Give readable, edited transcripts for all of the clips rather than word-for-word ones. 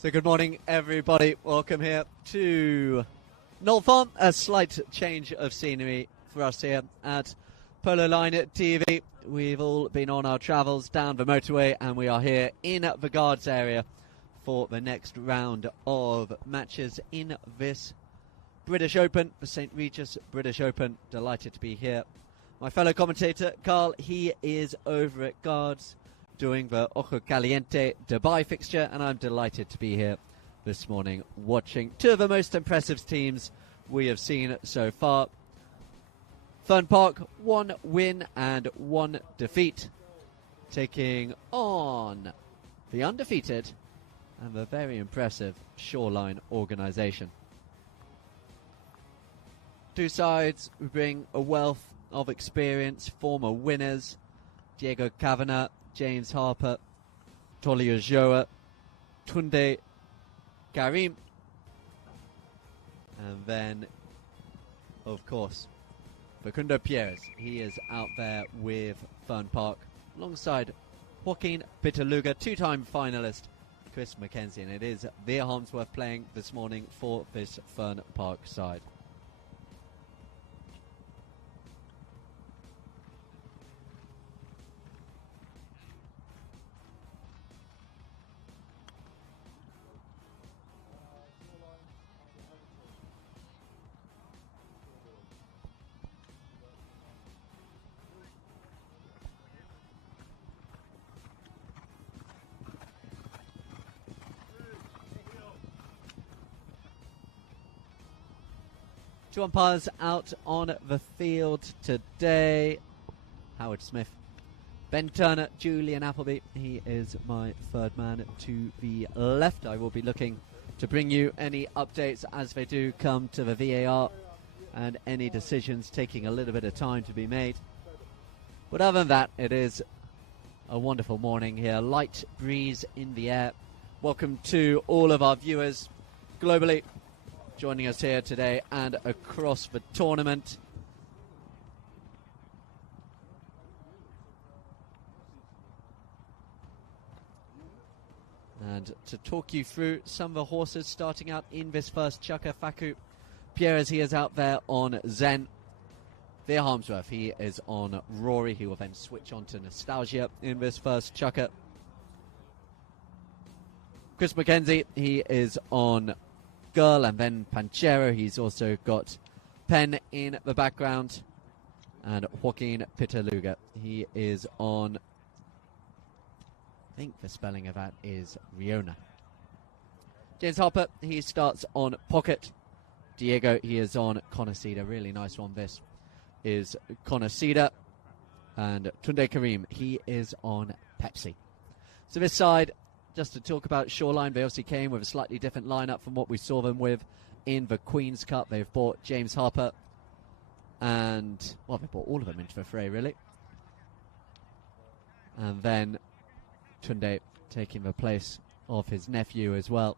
So good morning, everybody. Welcome here to Knoll Farm. A slight change of scenery for us here at Polo Line TV. We've all been on our travels down the motorway, and we are here in the guards area for the next round of matches in this British Open, the St. Regis British Open. Delighted to be here. My fellow commentator, Carl, he is over at guards doing the Ojo Caliente Dubai fixture, and I'm delighted to be here this morning watching two of the most impressive teams we have seen so far. Ferne Park, 1 win and 1 defeat, taking on the undefeated and the very impressive Shoreline organisation. Two sides who bring a wealth of experience, former winners, Diego Kavanagh, James Harper, Tolio Joa, Tunde Karim, and then, of course, Facundo Pierres. He is out there with Ferne Park, alongside Joaquin Pitaluga, two-time finalist Chris Mackenzie, and it is Veer Harmsworth playing this morning for this Ferne Park side. Two umpires out on the field today. Howard Smith, Ben Turner, Julian Appleby. He is my third man to the left. I will be looking to bring you any updates as they do come to the VAR and any decisions taking a little bit of time to be made. But other than that, it is a wonderful morning here. Light breeze in the air. Welcome to all of our viewers globally joining us here today and across the tournament. And to talk you through some of the horses starting out in this first chukker, Facu Pierres, he is out there on Zen. Veer Harmsworth, he is on Rory. He will then switch on to Nostalgia in this first chukker. Chris Mackenzie, he is on Girl, and then Panchero. He's also got Pen in the background, and Joaquin Pitaluga. He is on, I think the spelling of that is Riona. James Harper, he starts on Pocket. Diego, he is on Conocida. Really nice one. This is Conocida. And Tunde Karim, he is on Pepsi. So this side, just to talk about Shoreline, they obviously came with a slightly different lineup from what we saw them with in the Queen's Cup. They've brought James Harper and, well, they brought all of them into the fray, really. And then Tunde taking the place of his nephew as well.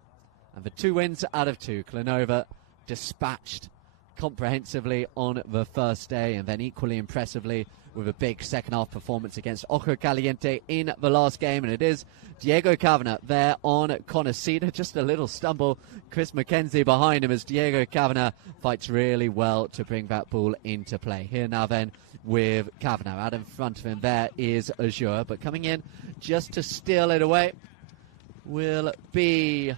And the 2 wins out of 2. Clanova dispatched comprehensively on the first day, and then equally impressively with a big second half performance against Ojo Caliente in the last game. And it is Diego Kavanagh there on Conocida. Just a little stumble. Chris Mackenzie behind him as Diego Kavanagh fights really well to bring that ball into play. Here now then with Kavanagh. Out in front of him there is Azure, but coming in just to steal it away will be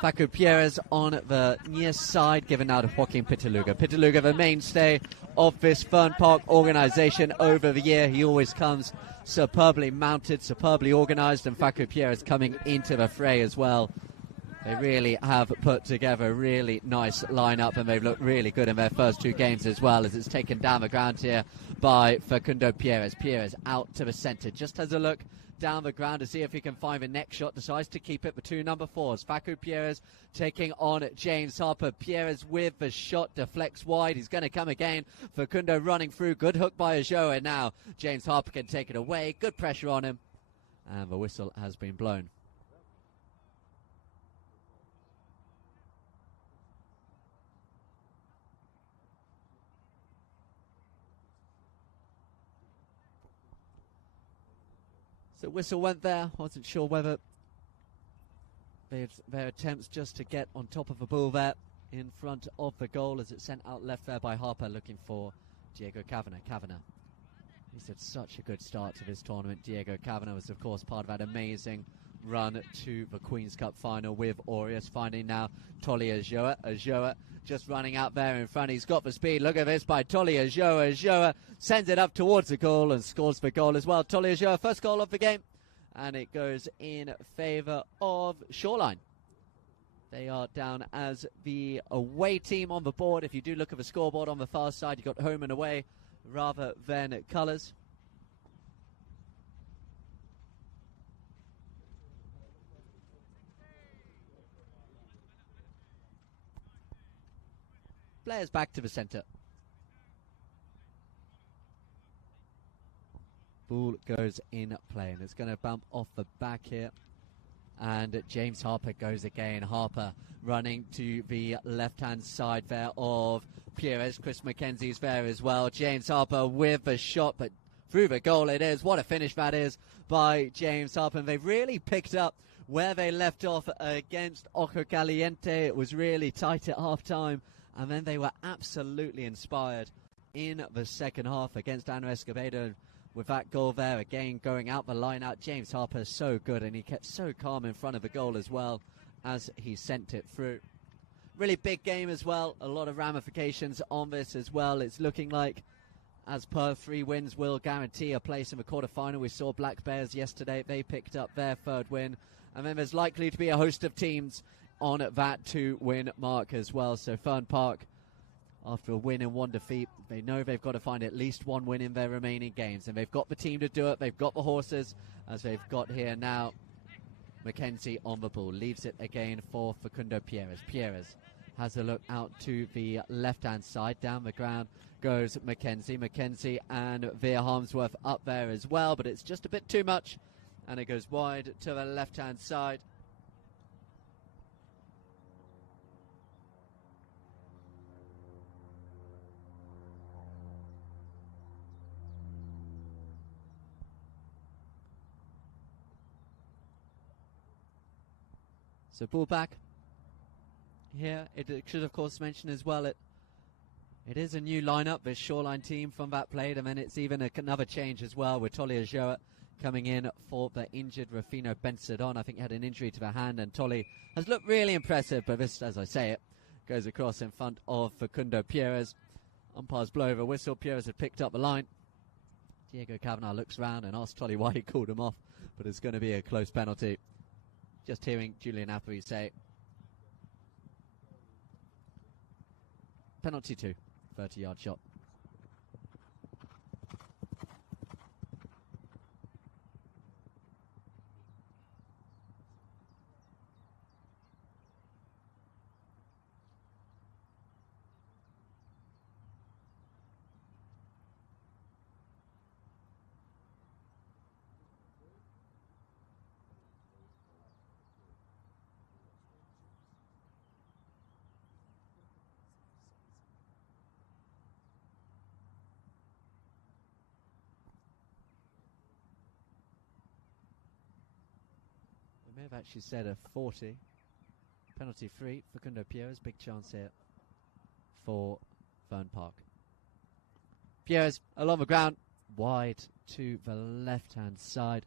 Facu Pierres on the near side, given out to Joaquin Pitaluga. Pitaluga, the mainstay of this Ferne Park organisation over the year. He always comes superbly mounted, superbly organised, and Facu Pierres coming into the fray as well. They really have put together a really nice lineup, and they've looked really good in their first 2 games as well, as it's taken down the ground here by Facundo Pierres. Pierres out to the centre, just has a look down the ground to see if he can find the next shot, decides to keep it for 2 number 4s. Facu Pierres taking on James Harper. Pierres with the shot, deflects wide. He's going to come again. Facundo running through. Good hook by Ajoa, and now James Harper can take it away. Good pressure on him, and the whistle has been blown. So whistle went there. Wasn't sure whether their attempts just to get on top of a ball there in front of the goal as it's sent out left there by Harper, looking for Diego Kavanagh. He's had such a good start to this tournament. Diego Kavanagh was, of course, part of that amazing run to the Queen's Cup final with Aureus, finding now Tolly Ajoa. Ajoa just running out there in front. He's got the speed. Look at this by Tolly Ajoa. Ajoa sends it up towards the goal and scores the goal as well. Tolly Ajoa, first goal of the game, and it goes in favour of Shoreline. They are down as the away team on the board. If you do look at the scoreboard on the far side, you've got home and away rather than colours. Players back to the centre. Ball goes in play, and it's going to bump off the back here. And James Harper goes again. Harper running to the left-hand side there of Pires. Chris McKenzie's there as well. James Harper with the shot, but through the goal it is. What a finish that is by James Harper. And they've really picked up where they left off against Ojo Caliente. It was really tight at half-time. And then they were absolutely inspired in the second half against Ana Escobedo. With that goal there, again going out the line out. James Harper is so good, and he kept so calm in front of the goal as well as he sent it through. Really big game as well. A lot of ramifications on this as well. It's looking like, as per, 3 wins will guarantee a place in the quarterfinal. We saw Black Bears yesterday. They picked up their 3rd win. And then there's likely to be a host of teams on that 2-win mark as well. So Ferne Park, after a win and 1 defeat, they know they've got to find at least 1 win in their remaining games. And they've got the team to do it. They've got the horses, as they've got here now. Mackenzie on the ball. Leaves it again for Facundo Pires. Pires has a look out to the left-hand side. Down the ground goes Mackenzie. Mackenzie and Veer Harmsworth up there as well. But it's just a bit too much. And it goes wide to the left-hand side. So ball back here. It should, of course, mention as well, it is a new lineup, this Shoreline team from that played, and then it's even another change as well with Tolly Ajoa coming in for the injured Rufino Bensadon. I think he had an injury to the hand, and Tolly has looked really impressive, but this, as I say it, goes across in front of Facundo Pires. Umpires blow over whistle. Pires had picked up the line. Diego Kavanagh looks round and asks Tolly why he called him off, but it's going to be a close penalty. Just hearing Julian Appery say penalty 2, 30-yard shot. May have actually said a 40. Penalty 3, Facundo Pires. Big chance here for Ferne Park. Pires along the ground, wide to the left-hand side.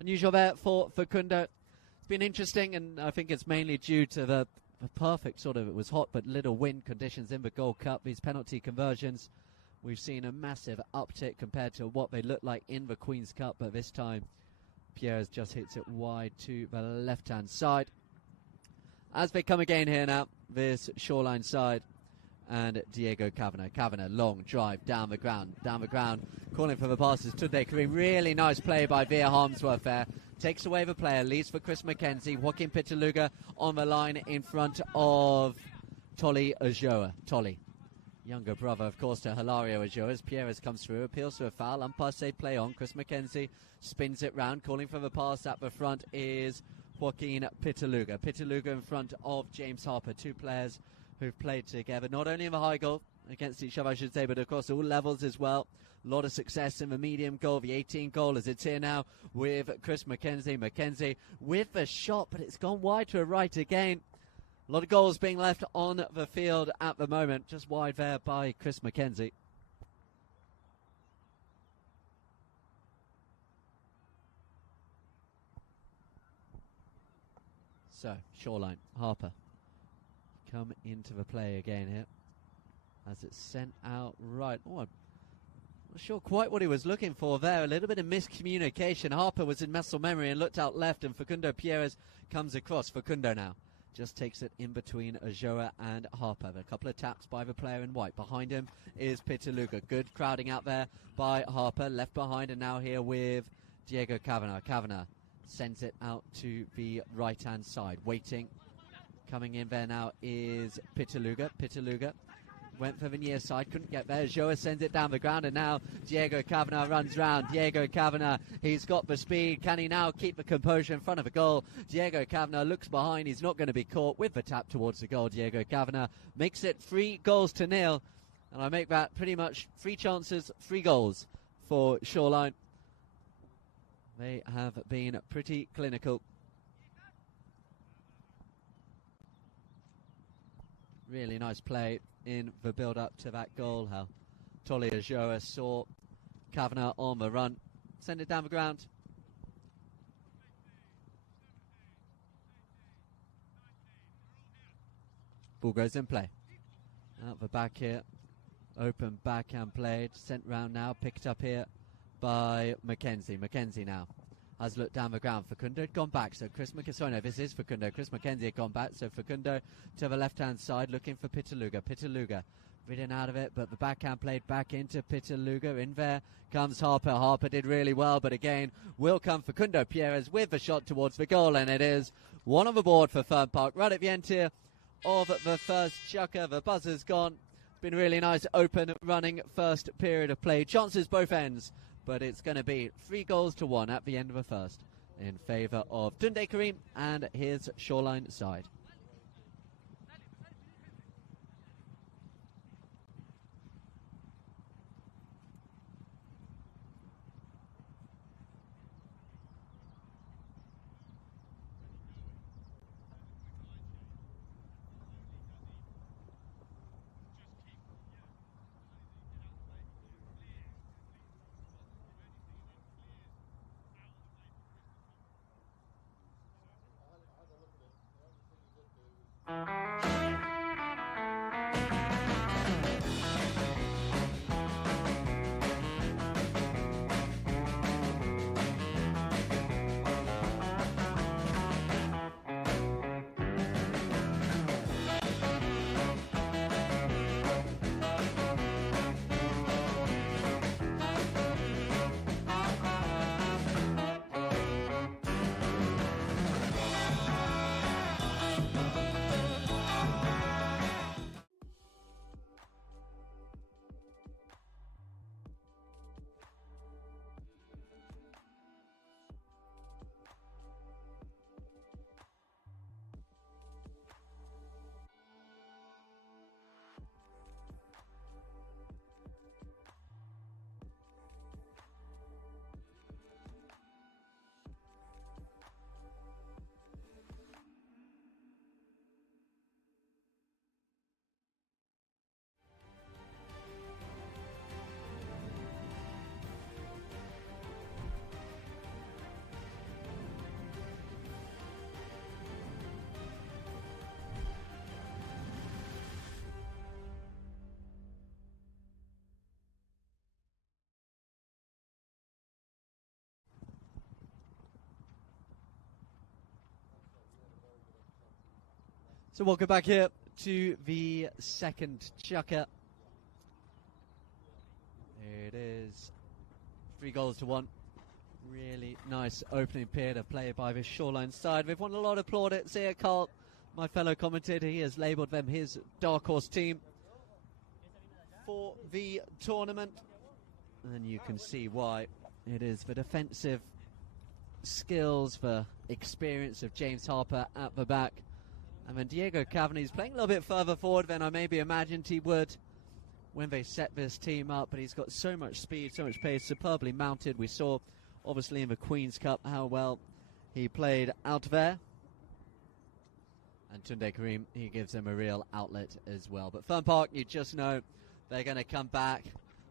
Unusual there for Facundo. It's been interesting, and I think it's mainly due to the perfect sort of, it was hot but little wind conditions in the Gold Cup. These penalty conversions, we've seen a massive uptick compared to what they looked like in the Queen's Cup, but this time Pires just hits it wide to the left-hand side. As they come again here now, this Shoreline side, and Diego Kavanagh. Kavanagh, long drive down the ground, calling for the passes. Tunde Kareem, really nice play by Veer Harmsworth there. Takes away the player, leaves for Chris McKenzie. Joaquin Pitaluga on the line in front of Tolly Ajoa. Tolly, younger brother, of course, to Hilario Ajoa. As Pires comes through, appeals to a foul. Umpire say play on. Chris McKenzie spins it round. Calling for the pass at the front is Joaquin Pitaluga. Pitaluga in front of James Harper. 2 players who've played together, not only in the high goal, against each other, I should say, but across all levels as well. A lot of success in the medium goal, the 18 goal, as it's here now with Chris McKenzie. McKenzie with the shot, but it's gone wide to a right again. A lot of goals being left on the field at the moment, just wide there by Chris McKenzie. So, Shoreline, Harper, come into the play again here, as it's sent out right. Oh, I'm not sure quite what he was looking for there. A little bit of miscommunication. Harper was in muscle memory and looked out left, and Facundo Pierres comes across. Facundo now just takes it in between Ajoa and Harper. A couple of taps by the player in white. Behind him is Pitaluga. Good crowding out there by Harper. Left behind, and now here with Diego Kavanagh. Kavanagh sends it out to the right-hand side. Waiting. Coming in there now is Pitaluga. Pitaluga went for the near side, couldn't get there. Joa sends it down the ground, and now Diego Kavanagh runs round. Diego Kavanagh, he's got the speed. Can he now keep the composure in front of the goal? Diego Kavanagh looks behind. He's not going to be caught with the tap towards the goal. Diego Kavanagh makes it 3-0, and I make that pretty much 3 chances, 3 goals for Shoreline. They have been pretty clinical. Really nice play in the build-up to that goal. How Tolly Ajoa saw Kavanagh on the run. Send it down the ground. Ball goes in play. Out the back here. Open backhand played. Sent round now. Picked up here by Mackenzie. Mackenzie now has looked down the ground. Facundo had gone back, so Chris McKenzie, this is Facundo. Chris McKenzie had gone back, so Facundo to the left-hand side, looking for Pitaluga. Pitaluga ridden out of it, but the backhand played back into Pitaluga. In there comes Harper. Harper did really well, but again, will come Facundo Pierres with the shot towards the goal, and it is 1 on the board for Ferne Park. Right at the end here of the first chukker. The buzzer's gone. Been really nice, open, running first period of play. Chances both ends, but it's going to be 3-1 at the end of the first in favour of Tunde Karim and his Shoreline side. So welcome back here to the second chukker. There it is. 3-1. Really nice opening period of play by the Shoreline side. We've won a lot of plaudits here. Carl, my fellow commentator, he has labelled them his dark horse team for the tournament. And you can see why. It is the defensive skills, the experience of James Harper at the back. And then Diego Kavanagh is playing a little bit further forward than I maybe imagined he would. when they set this team up, but he's got so much speed, so much pace, superbly mounted. We saw, obviously, in the Queen's Cup how well he played out there. And Tunde Karim, he gives him a real outlet as well. But Ferne Park, you just know they're going to come back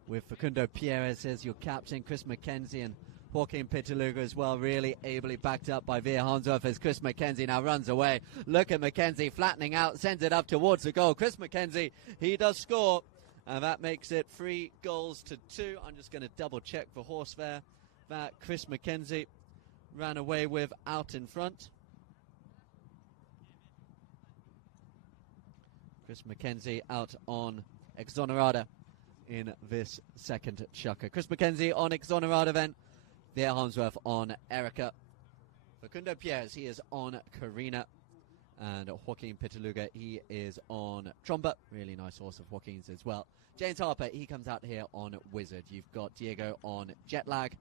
with Facundo Pierres as your captain, Chris McKenzie and Joaquin Pitaluga as well, really ably backed up by Veer Harmsworth as Chris McKenzie now runs away. Look at McKenzie flattening out, sends it up towards the goal. Chris McKenzie, he does score, and that makes it 3 goals to 2. I'm just going to double check the horse there that Chris McKenzie ran away with out in front. Chris McKenzie out on Exonerada in this second chukker. Chris McKenzie on Exonerada then. Veer Harmsworth on Erica. Facundo Pierres, he is on Karina. And Joaquin Pitaluga, he is on Tromba. Really nice horse of Joaquin's as well. James Harper, he comes out here on Wizard. You've got Diego on Jetlag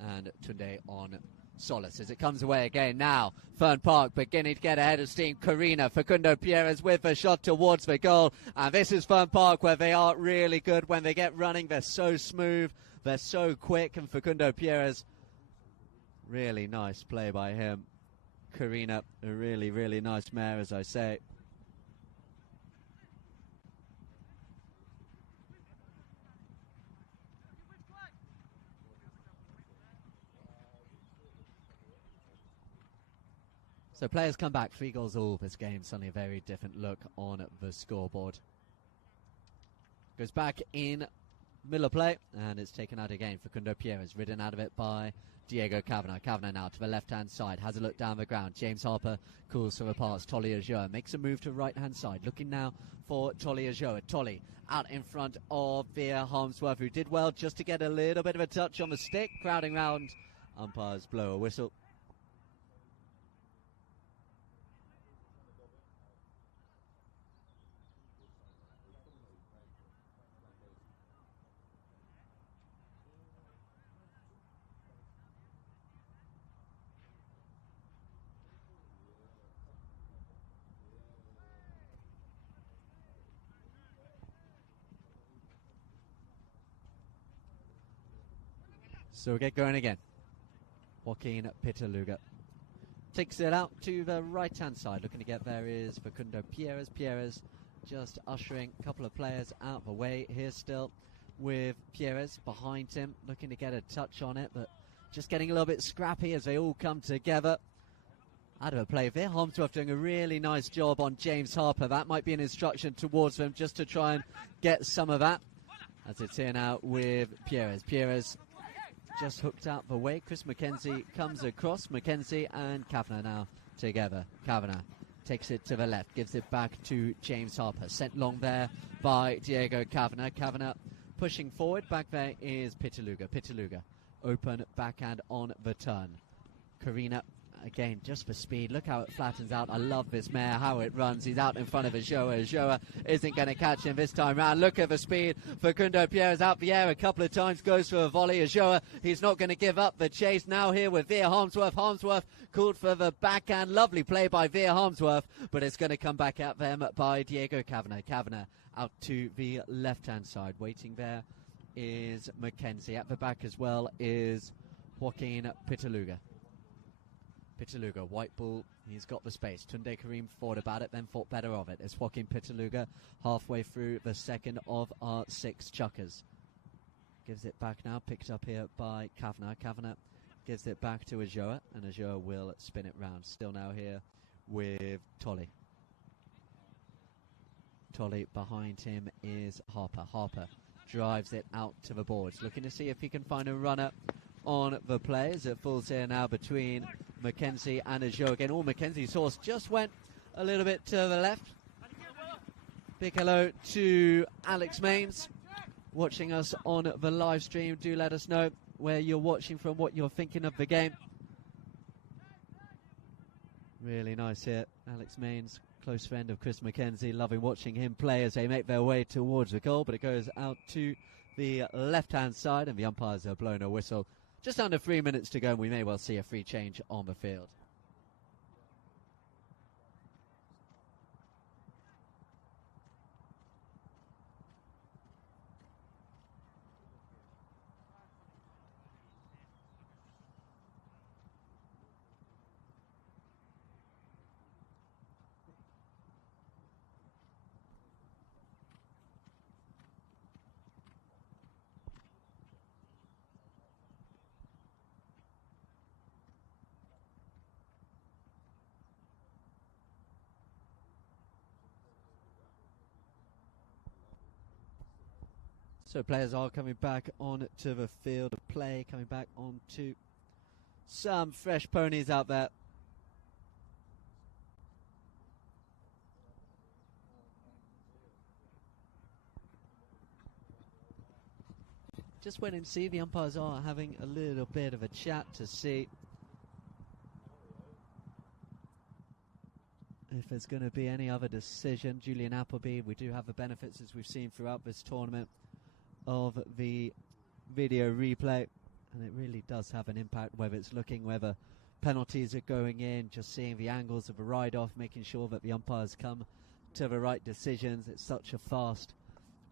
and Tunde on Solace as it comes away again now. Ferne Park beginning to get ahead of steam. Karina, Facundo Pierres with a shot towards the goal. And this is Ferne Park where they are really good when they get running. They're so smooth. They're so quick. And Facundo Pierres, really nice play by him. Karina, a really, really nice mare, as I say. So players come back, 3 goals all this game. Suddenly a very different look on the scoreboard. Goes back in middle of play, and it's taken out again. Facundo Pierres ridden out of it by Diego Kavanagh. Kavanagh now to the left-hand side, has a look down the ground. James Harper calls for the pass. Tolly Ajoa makes a move to right-hand side, looking now for Tolly Ajoa. Tolly out in front of Veer Harmsworth, who did well just to get a little bit of a touch on the stick. Crowding round, umpires blow a whistle. So we'll get going again. Joaquin Pitaluga takes it out to the right-hand side. Looking to get there is Facundo Pierres. Pierres just ushering a couple of players out of the way here still with Pierres behind him. Looking to get a touch on it, but just getting a little bit scrappy as they all come together. Out of a play. Veer Harmsworth doing a really nice job on James Harper. That might be an instruction towards them just to try and get some of that. As it's here now with Pierres. Pierres just hooked out the way. Chris McKenzie comes across. McKenzie and Kavanagh now together. Kavanagh takes it to the left, gives it back to James Harper. Sent long there by Diego Kavanagh. Kavanagh pushing forward. Back there is Pitaluga. Pitaluga open backhand on the turn. Karina again, just for speed. Look how it flattens out. I love this mare, how it runs. He's out in front of Ajoa. Ajoa isn't going to catch him this time round. Look at the speed. Facundo Pierres out the air a couple of times, goes for a volley. Ajoa, he's not going to give up the chase. Now here with Veer Harmsworth. Harmsworth called for the backhand. Lovely play by Veer Harmsworth, but it's going to come back at them by Diego Kavanagh. Kavanagh out to the left-hand side. Waiting there is McKenzie. At the back as well is Joaquin Pitaluga. Pitaluga, white ball, he's got the space. Tunde Karim thought about it, then thought better of it. It's Joaquin Pitaluga halfway through the second of our 6 chukkers. Gives it back now, picked up here by Kavanagh. Kavanagh gives it back to Ajoa, and Ajoa will spin it round. Still now here with Tolly. Tolly behind him is Harper. Harper drives it out to the boards, looking to see if he can find a runner on the play as it falls here now between McKenzie and Ajoa. Again, all McKenzie's horse just went a little bit to the left. Big hello to Alex Mains watching us on the live stream. Do let us know where you're watching from, what you're thinking of the game. Really nice here. Alex Mains, close friend of Chris McKenzie, loving watching him play as they make their way towards the goal, but it goes out to the left-hand side and the umpires are blowing a whistle. Just under 3 minutes to go, and we may well see a free change on the field. So players are coming back onto the field of play, coming back onto some fresh ponies out there. Just wait and see. The umpires are having a little bit of a chat to see if there's going to be any other decision. Julian Appleby, we do have the benefits, as we've seen throughout this tournament, of the video replay, and it really does have an impact, whether it's looking whether penalties are going in, just seeing the angles of a ride-off, making sure that the umpires come to the right decisions. It's such a fast,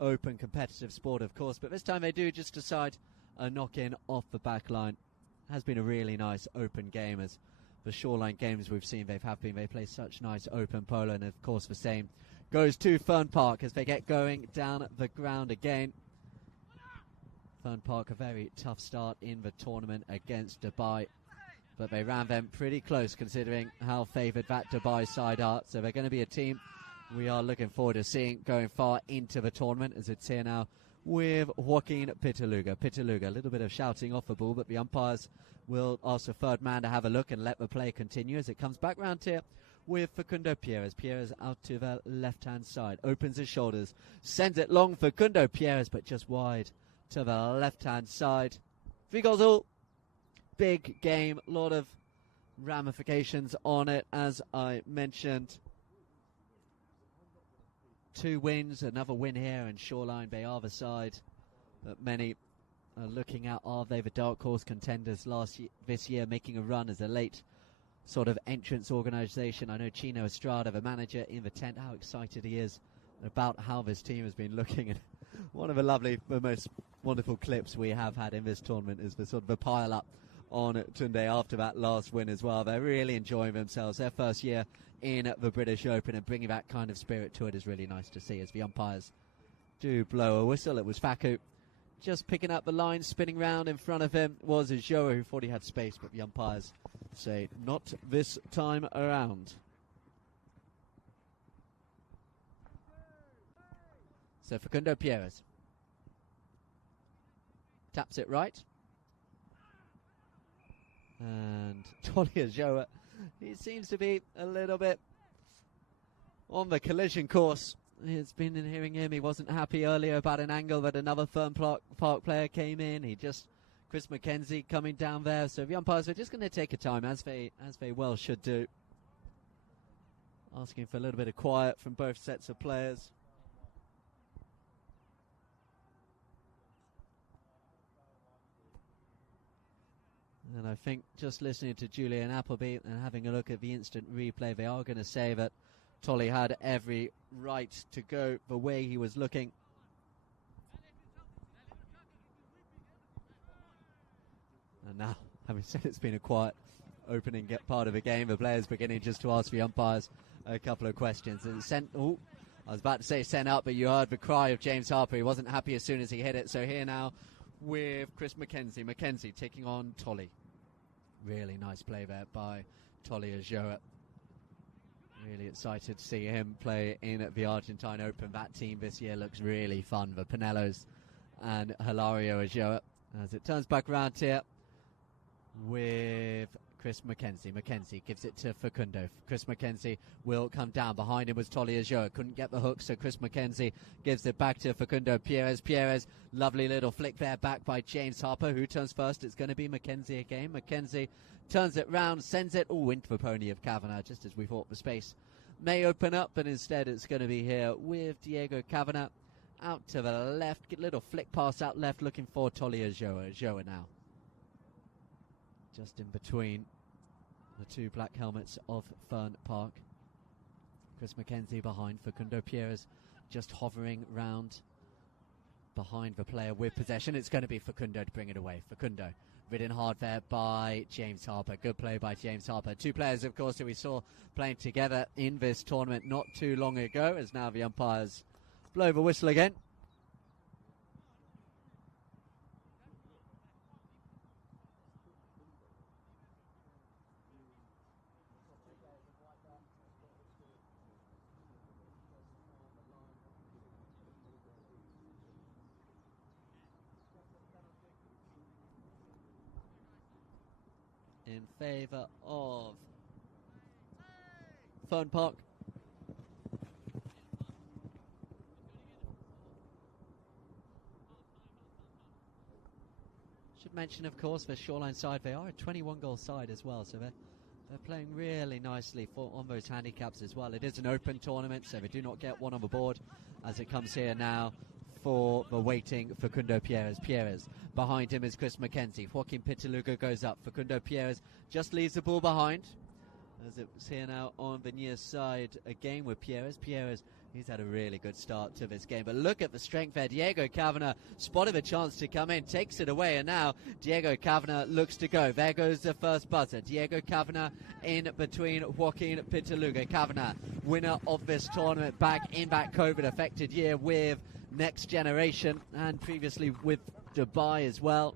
open, competitive sport, of course, but this time they do just decide a knock-in off the back line. Has been a really nice open game, as the Shoreline games we've seen they play such nice open polo, and of course the same goes to Ferne Park as they get going down the ground again. Ferne Park, a very tough start in the tournament against Dubai, but they ran them pretty close considering how favoured that Dubai side are, so they're going to be a team we are looking forward to seeing going far into the tournament, as it's here now with Joaquin Pitaluga. Pitaluga, a little bit of shouting off the ball, but the umpires will ask the third man to have a look and let the play continue as it comes back round here with Facundo Pierres. Pierres out to the left-hand side, opens his shoulders, sends it long. Facundo Pierres, but just wide to the left-hand side. 3 goals all. Big game, a lot of ramifications on it, as I mentioned. 2 wins, another win here, and Shoreline, they are the side that many are looking at. Are they the dark horse contenders this year, making a run as a late sort of entrance organisation? I know Chino Estrada, the manager in the tent, how excited he is about how this team has been looking. And one of the most wonderful clips we have had in this tournament is the sort of the pile-up on Tunde after that last win as well. They're really enjoying themselves. Their first year in the British Open, and bringing that kind of spirit to it is really nice to see as the umpires do blow a whistle. It was Faku just picking up the line, spinning round. In front of him was Joa, who thought he had space, but the umpires say not this time around. So Facundo Pierres taps it right. And Tolia Joa, he seems to be a little bit on the collision course. It's been in hearing him. He wasn't happy earlier about an angle that another Ferne Park player came in. Chris McKenzie coming down there. So the umpires are just going to take a time, as they well should do. Asking for a little bit of quiet from both sets of players. And I think just listening to Julian Appleby and having a look at the instant replay, they are going to say that Tolly had every right to go the way he was looking. And now, having said it's been a quiet opening part of the game, the players beginning just to ask the umpires a couple of questions. And I was about to say sent up, but you heard the cry of James Harper. He wasn't happy as soon as he hit it. So here now with Chris McKenzie. McKenzie taking on Tolly. Really nice play there by Tolly Joa. Really excited to see him play in the Argentine Open. That team this year looks really fun. The Pinellos and Hilario Joa. As it turns back round here with Chris McKenzie. McKenzie gives it to Facundo. Chris McKenzie will come down. Behind him was Tolly Joa. Couldn't get the hook, so Chris McKenzie gives it back to Facundo Pierres. Pierres, lovely little flick there back by James Harper. Who turns first? It's going to be McKenzie again. McKenzie turns it round, sends it into the pony of Kavanagh, just as we thought the space may open up, but instead it's going to be here with Diego Kavanagh. Out to the left, get a little flick pass out left, looking for Tolly Joa. Joa now just in between the 2 black helmets of Ferne Park. Chris McKenzie behind. Facundo Pierres just hovering round behind the player with possession. It's going to be Facundo to bring it away. Facundo ridden hard there by James Harper. Good play by James Harper. 2 players, of course, that we saw playing together in this tournament not too long ago, as now the umpires blow the whistle again. in favour of Ferne Park. Should mention, of course, the Shoreline side, they are a 21-goal side as well, so they're playing really nicely on those handicaps as well. It is an open tournament, so they do not get one on the board as it comes here now for the waiting Facundo Pierres. Pierres. Behind him is Chris McKenzie. Joaquin Pitaluga goes up. Facundo Pierres just leaves the ball behind. As it's here now on the near side again with Pierres. Pierres, he's had a really good start to this game. But look at the strength there. Diego Kavanagh spotted a chance to come in, takes it away, and now Diego Kavanagh looks to go. There goes the first buzzer. Diego Kavanagh in between Joaquin Pitaluga. Kavanagh, winner of this tournament back in that COVID-affected year with Next Generation and previously with Dubai as well.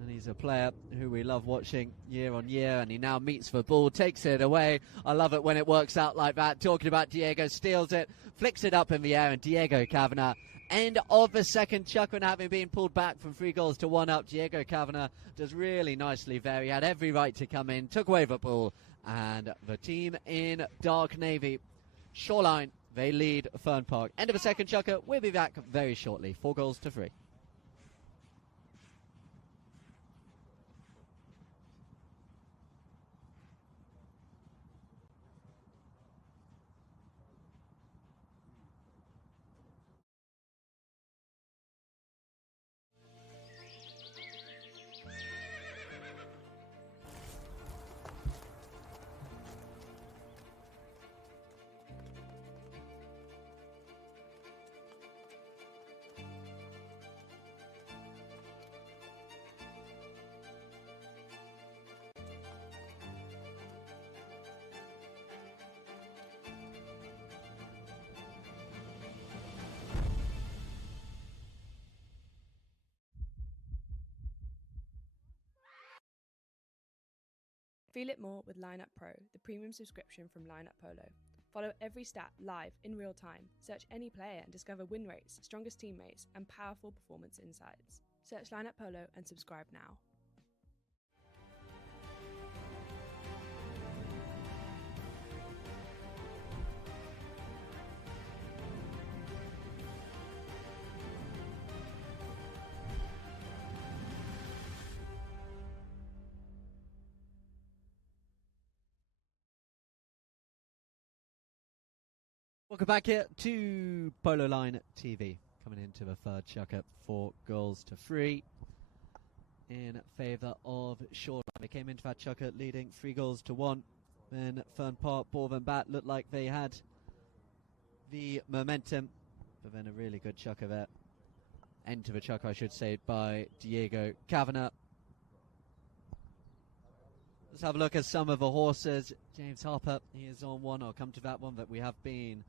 And he's a player who we love watching year on year, and he now meets the ball, takes it away. I love it when it works out like that. Talking about Diego, steals it, flicks it up in the air, and Diego Kavanagh, end of the second chuck, and having been pulled back from 3 goals to 1 up, Diego Kavanagh does really nicely there. He had every right to come in, took away the ball, and the team in dark navy, Shoreline, they lead Ferne Park. End of the second chucker. We'll be back very shortly. 4 goals to 3. Feel it more with Lineup Pro, the premium subscription from Lineup Polo. Follow every stat live in real time. Search any player and discover win rates, strongest teammates, and powerful performance insights. Search Lineup Polo and subscribe now. Welcome back here to Polo Line TV. Coming into the third chucker, 4 goals to 3 in favour of Shoreline. They came into that chucker leading 3 goals to 1. Then Ferne Park, ball them back, looked like they had the momentum, but then a really good chucker there. End to the chucker, I should say, by Diego Kavanagh. Let's have a look at some of the horses. James Harper, he is on one. I'll come to that one that we have been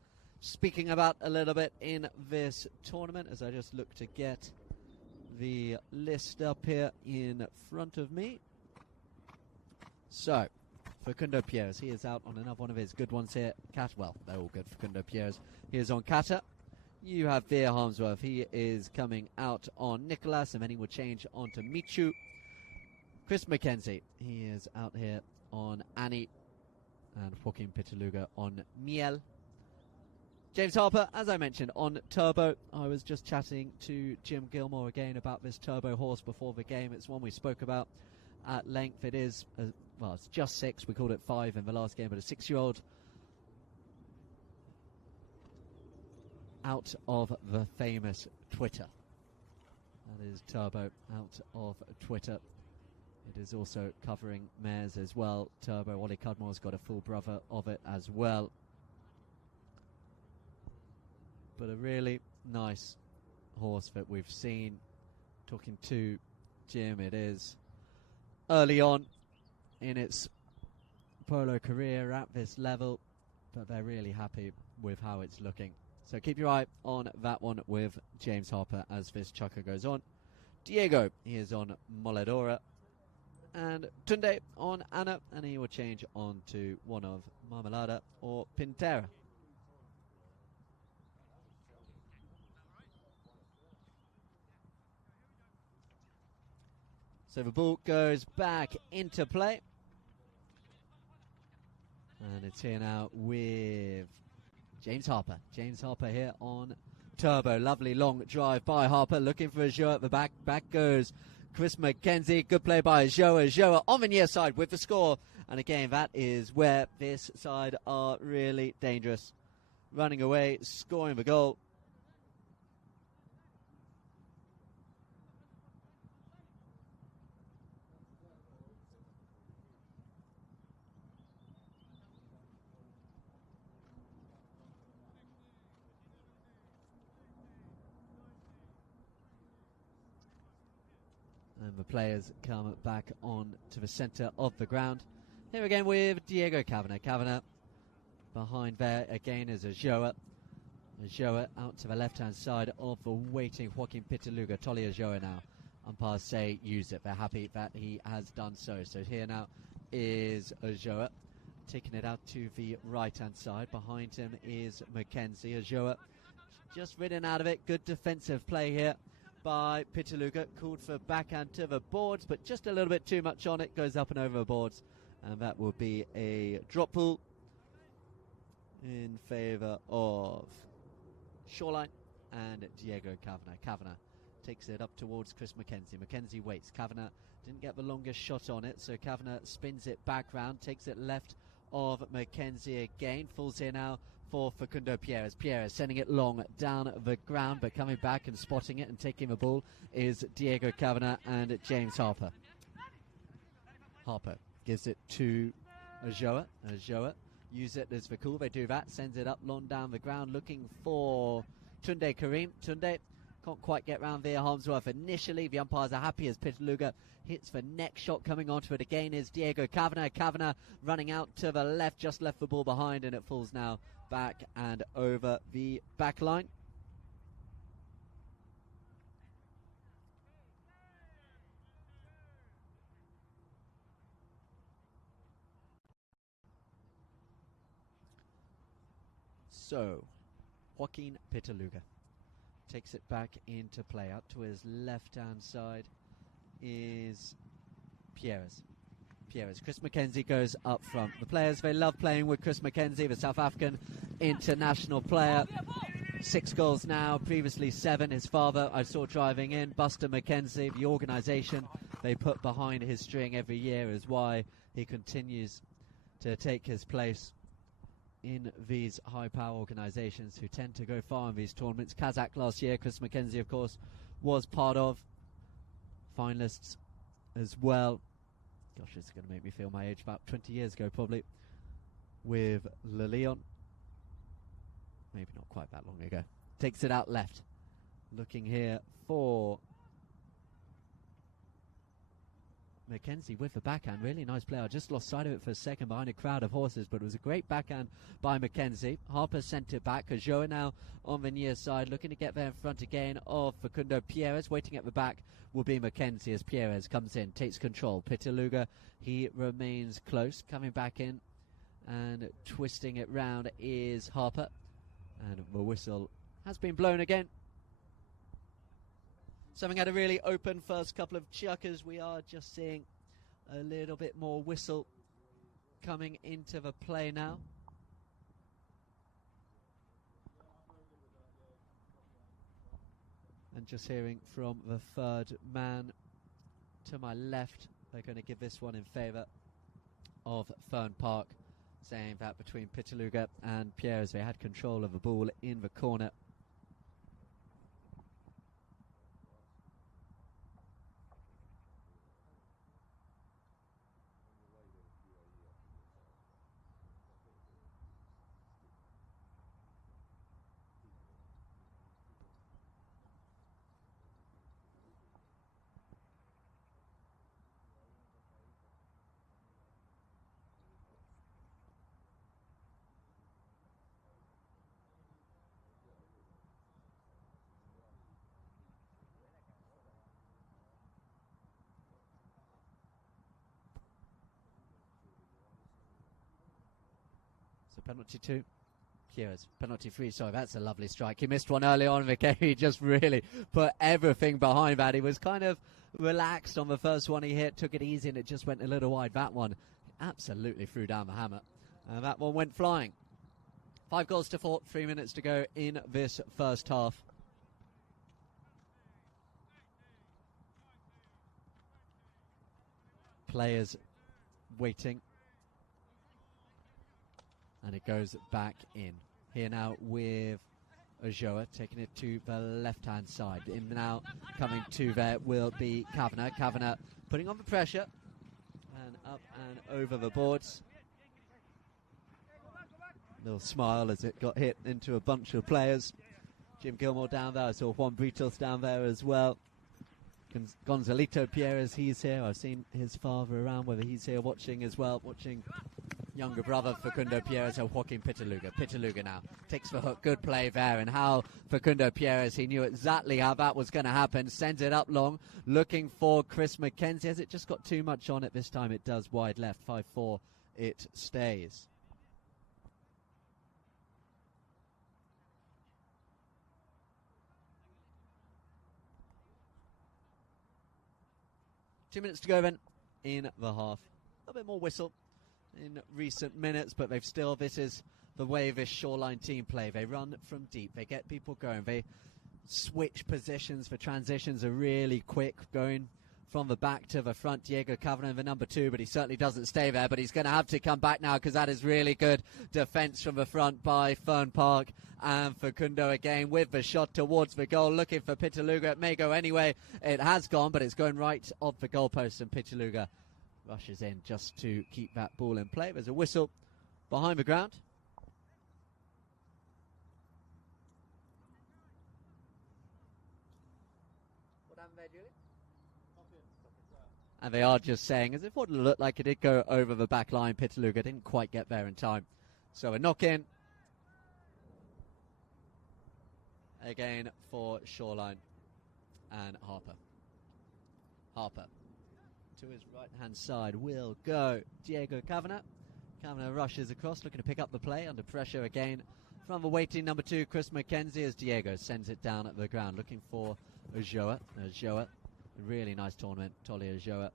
speaking about a little bit in this tournament as I just look to get the list up here in front of me. So, Facundo Pierres, he is out on another one of his good ones here. Well, they're all good. Facundo Pierres, he is on Kata. You have Veer Harmsworth, he is coming out on Nicholas, and then he will change onto Michu. Chris McKenzie, he is out here on Annie, and Joaquin Pitaluga on Miel. James Harper, as I mentioned, on Turbo. I was just chatting to Jim Gilmore again about this Turbo horse before the game. It's one we spoke about at length. It is, well, it's just 6. We called it 5 in the last game, but a 6-year-old out of the famous Twitter. That is Turbo out of Twitter. It is also covering mares as well. Turbo, Ollie Cudmore's got a full brother of it as well. But a really nice horse that we've seen. Talking to Jim, it is early on in its polo career at this level, but they're really happy with how it's looking. So keep your eye on that one with James Harper as this chucker goes on. Diego, he is on Moledora. And Tunde on Anna, and he will change on to one of Marmelada or Pintera. So the ball goes back into play. And it's here now with James Harper. James Harper here on turbo. Lovely long drive by Harper, looking for a Joa at the back. Back goes Chris McKenzie. Good play by Joa. Joa on the near side with the score. And again, that is where this side are really dangerous. Running away, scoring the goal. And the players come back on to the centre of the ground. Here again with Diego Kavanagh. Kavanagh behind there again is Joa. Joa out to the left-hand side of the waiting Joaquin Pitaluga. Tolly Joa now. Umpires say use it. They're happy that he has done so. So here now is Joa taking it out to the right-hand side. Behind him is Mackenzie. Joa just ridden out of it. Good defensive play here by Pitaluga, called for backhand to the boards, but just a little bit too much on it, goes up and over the boards, and that will be a drop ball in favour of Shoreline and Diego Kavanagh. Kavanagh takes it up towards Chris McKenzie. McKenzie waits. Kavanagh didn't get the longest shot on it, so Kavanagh spins it back round, takes it left of McKenzie again, falls here now for Facundo Pierres. Pierres sending it long down the ground, but coming back and spotting it and taking the ball is Diego Kavanagh and James Harper. Harper gives it to Joa. Joa use it as the call. They do that. Sends it up long down the ground, looking for Tunde Karim. Tunde can't quite get round there. Harmsworth initially. The umpires are happy as Pitaluga hits the next shot. Coming onto it again is Diego Kavanagh. Kavanagh running out to the left, just left the ball behind, and it falls now back and over the back line. So, Joaquin Pitaluga takes it back into play. Out to his left-hand side is Pierres. Chris McKenzie goes up front. The players, they love playing with Chris McKenzie, the South African international player. 6 goals now, previously 7. His father, I saw driving in, Buster McKenzie. The organisation they put behind his string every year is why he continues to take his place in these high-power organisations who tend to go far in these tournaments. Kazakh last year, Chris McKenzie, of course, was part of. Finalists as well. Gosh, it's going to make me feel my age. About 20 years ago, probably, with Le Leon. Maybe not quite that long ago. Takes it out left. Looking here for McKenzie with the backhand. Really nice play. I just lost sight of it for a second behind a crowd of horses, but it was a great backhand by McKenzie. Harper sent it back. Joa now on the near side, looking to get there in front again of Facundo Pierres. Waiting at the back will be McKenzie as Pierres comes in, takes control. Pitaluga, he remains close. Coming back in and twisting it round is Harper. And the whistle has been blown again. So having had a really open first couple of chukkers, we are just seeing a little bit more whistle coming into the play now. And just hearing from the third man to my left, they're going to give this one in favour of Ferne Park, saying that between Pitaluga and Pierres, they had control of the ball in the corner. So penalty 2. Pierres, penalty 3. Sorry, that's a lovely strike. He missed one early on in the game. He just really put everything behind that. He was kind of relaxed on the first one he hit, took it easy, and it just went a little wide. That one absolutely threw down the hammer. And that one went flying. 5 goals to 4, 3 minutes to go in this first half. Players waiting. And it goes back in. Here now with Ojoa taking it to the left-hand side. In now coming to there will be Kavanagh. Kavanagh putting on the pressure. And up and over the boards. Little smile as it got hit into a bunch of players. Jim Gilmore down there. I saw Juan Britos down there as well. Gonzalito Pierres, he's here. I've seen his father around, whether he's here watching as well. Watching younger brother Facundo Pierres and Joaquin Pitaluga. Pitaluga now takes the hook. Good play there. And how Facundo Pierres, he knew exactly how that was going to happen. Sends it up long, looking for Chris McKenzie. Has it just got too much on it this time? It does wide left. 5-4. It stays. Two minutes to go then in the half. A little bit more whistle in recent minutes, but they've still, this is the way this Shoreline team play. They run from deep. They get people going. They switch positions. The transitions are really quick, going from the back to the front. Diego Kavanagh, the number 2, but he certainly doesn't stay there. But he's going to have to come back now because that is really good defence from the front by Ferne Park. And Facundo again with the shot towards the goal, looking for Pitaluga. It may go anyway. It has gone, but it's going right off the goalpost, and Pitaluga rushes in just to keep that ball in play. There's a whistle behind the ground. And they are just saying, as if what it looked like it did go over the back line, Pitaluga didn't quite get there in time. So a knock-in again for Shoreline and Harper. Harper to his right-hand side will go Diego Kavanagh. Kavanagh rushes across, looking to pick up the play under pressure again from the waiting number 2, Chris McKenzie, as Diego sends it down at the ground, looking for Ojoa. Ojoa, a really nice tournament, Tolly Ojoa.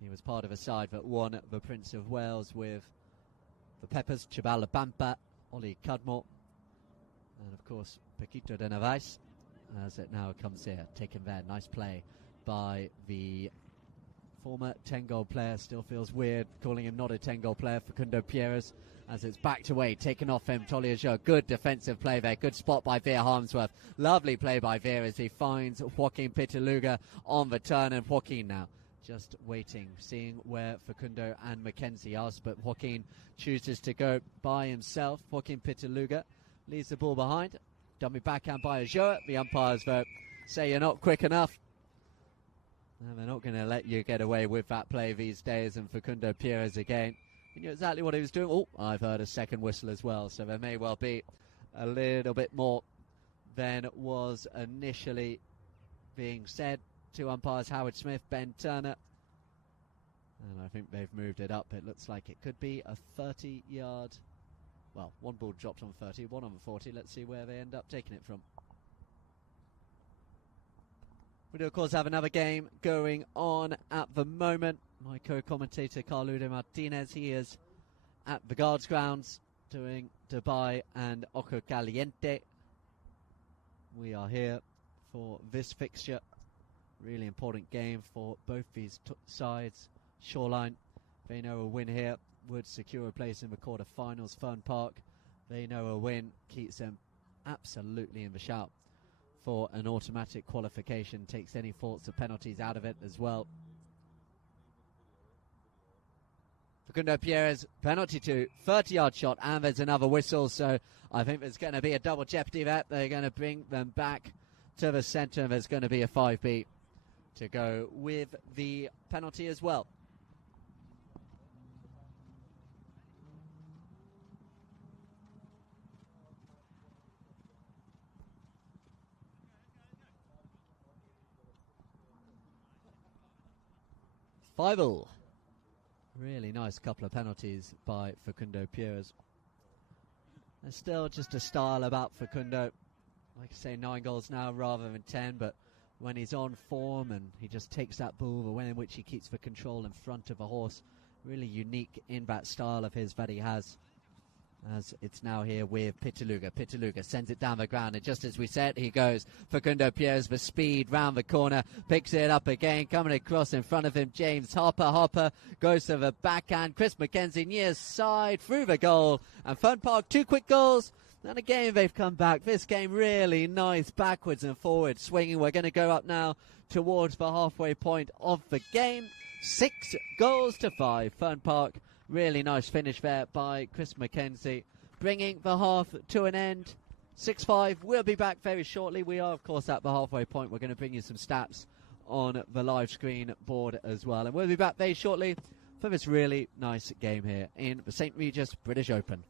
He was part of a side that won the Prince of Wales with the Peppers, Chibala Bampa, Ollie Cudmore, and of course Paquito de Navais, as it now comes here, taken there. Nice play by the former 10-goal player. Still feels weird calling him not a 10-goal player, Facundo Pierres, as it's backed away, taken off him. Tolly. Good defensive play there. Good spot by Veer Harmsworth. Lovely play by Veer as he finds Joaquin Pitaluga on the turn, and Joaquin now just waiting, seeing where Facundo and Mackenzie are, but Joaquin chooses to go by himself. Joaquin Pitaluga leaves the ball behind. Dummy backhand by Ojoa. The umpires vote, say you're not quick enough. And they're not going to let you get away with that play these days. And Facundo Pierres again, he knew exactly what he was doing. Oh, I've heard a second whistle as well, so there may well be a little bit more than was initially being said. 2 umpires, Howard Smith, Ben Turner. And I think they've moved it up. It looks like it could be a 30-yard. Well, one ball dropped on 30, one on 40. Let's see where they end up taking it from. We do, of course, have another game going on at the moment. My co-commentator, Carludo Martinez, he is at the Guards grounds doing Dubai and Oco Caliente. We are here for this fixture. Really important game for both these sides. Shoreline, they know a win here would secure a place in the quarter-finals. Ferne Park, they know a win keeps them absolutely in the shout for an automatic qualification, takes any thoughts of penalties out of it as well. Facundo Pierres, penalty to 30-yard shot, and there's another whistle, so I think there's going to be a double jeopardy there. They're going to bring them back to the centre, and there's going to be a 5B to go with the penalty as well. Five-all. Really nice couple of penalties by Facundo Pierres. There's still just a style about Facundo. Like I say, 9 goals now rather than 10, but when he's on form and he just takes that ball, the way in which he keeps the control in front of a horse, Really unique in-bat style of his that he has. As it's now here with Pitaluga. Pitaluga sends it down the ground, and just as we said, he goes. Facundo Pierre's the speed round the corner, picks it up again, coming across in front of him. James Hopper. Hopper goes to the backhand. Chris McKenzie near side through the goal. And Ferne Park, 2 quick goals. And again, they've come back. This game really nice, backwards and forwards swinging. We're going to go up now towards the halfway point of the game. 6 goals to 5. Ferne Park. Really nice finish there by Chris McKenzie, bringing the half to an end. 6-5. We'll be back very shortly. We are, of course, at the halfway point. We're going to bring you some stats on the live screen board as well. And we'll be back very shortly for this really nice game here in the St. Regis British Open.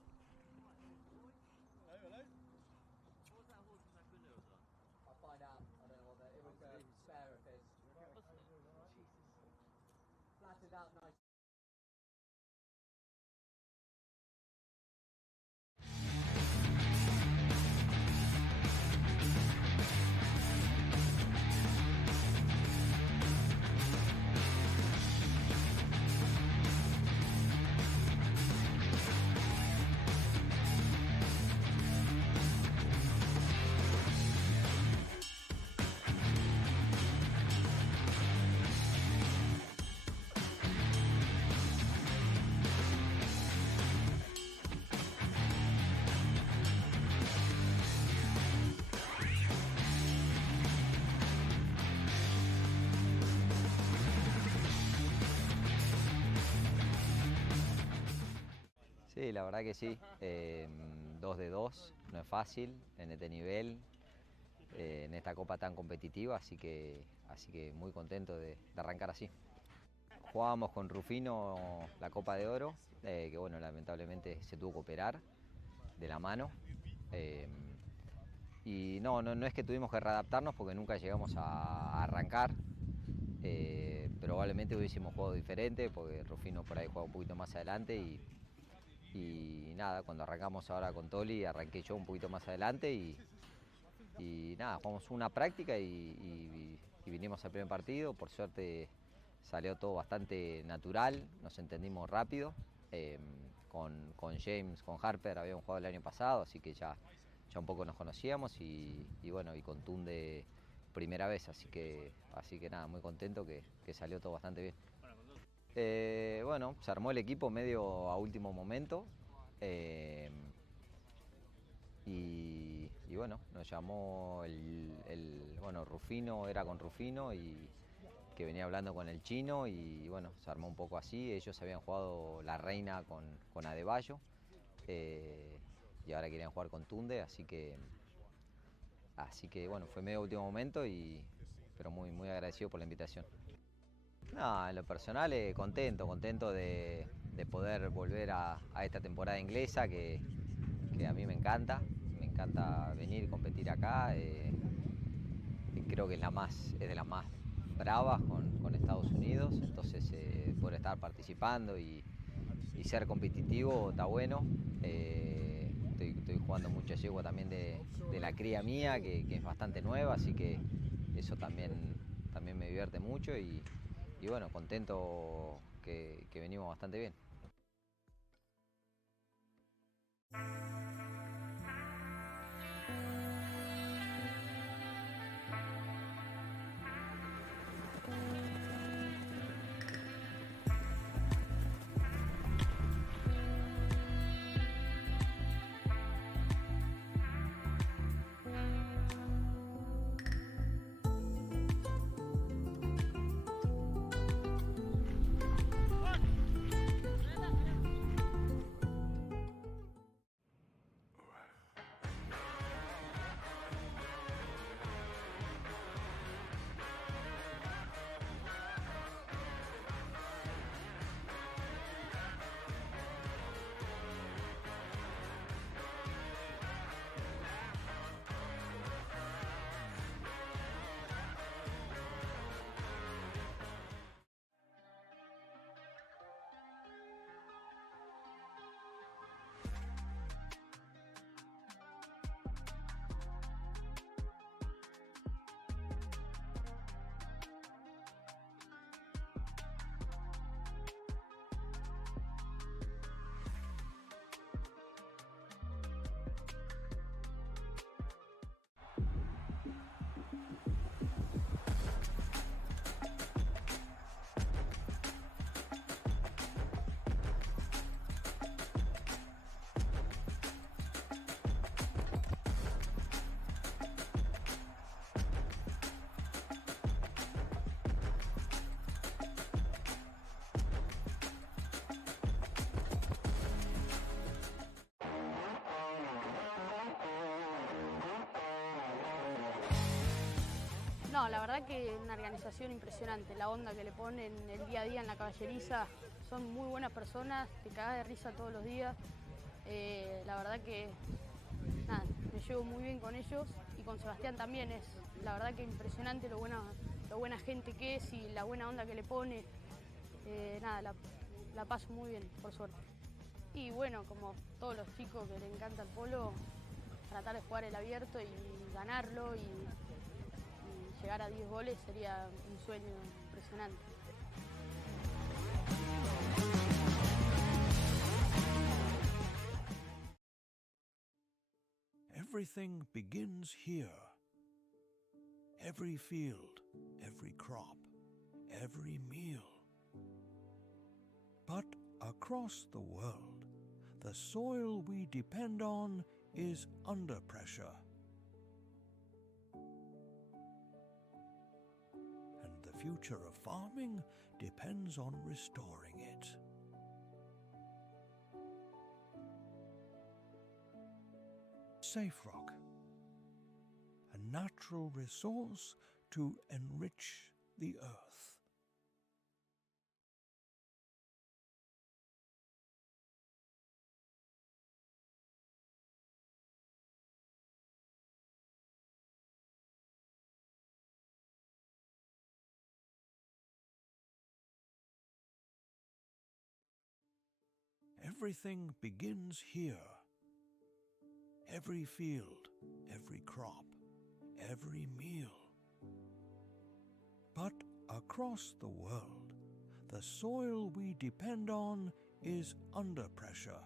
Sí, la verdad que sí. 2 de 2, no es fácil en este nivel, en esta copa tan competitiva, así que muy contento de arrancar así. Jugábamos con Rufino la Copa de Oro, que bueno, lamentablemente se tuvo que operar de la mano. Y no es que tuvimos que readaptarnos porque nunca llegamos a arrancar. Probablemente hubiésemos jugado diferente porque Rufino por ahí juega un poquito más adelante y nada, cuando arrancamos ahora con Toli arranqué yo un poquito más adelante y nada, jugamos una práctica y vinimos al primer partido. Por suerte salió todo bastante natural, nos entendimos rápido. Con James, con Harper habíamos jugado el año pasado, así que ya un poco nos conocíamos y bueno, y con Tunde primera vez, así que nada, muy contento que salió todo bastante bien. Bueno, se armó el equipo medio a último momento y bueno, nos llamó bueno, Rufino, era con Rufino y que venía hablando con el chino y bueno, se armó un poco así. Ellos habían jugado la reina con Adebayo y ahora querían jugar con Tunde, así que bueno, fue medio último momento pero muy agradecido por la invitación. No, en lo personal contento de poder volver a esta temporada inglesa que a mí me encanta venir y competir acá. Creo que es de las más bravas con Estados Unidos, entonces poder estar participando y ser competitivo está bueno. Estoy jugando mucha yegua también de la cría mía, que es bastante nueva, así que eso también me divierte mucho y bueno, contento que venimos bastante bien. No, la verdad que una organización impresionante, la onda que le ponen el día a día en la caballeriza, son muy buenas personas, te cagas de risa todos los días. La verdad que nada, me llevo muy bien con ellos y con Sebastián también. Es la verdad que impresionante lo buena gente que es y la buena onda que le pone. Nada, la paso muy bien, por suerte. Y bueno, como todos los chicos que le encanta el polo, tratar de jugar el abierto y ganarlo y llegar a 10 goles sería un sueño impresionante. Everything begins here. Every field, every crop, every meal. But across the world, the soil we depend on is under pressure. And the future of farming depends on restoring it. Safe rock, a natural resource to enrich the earth. Everything begins here. Every field, every crop, every meal. But across the world, the soil we depend on is under pressure.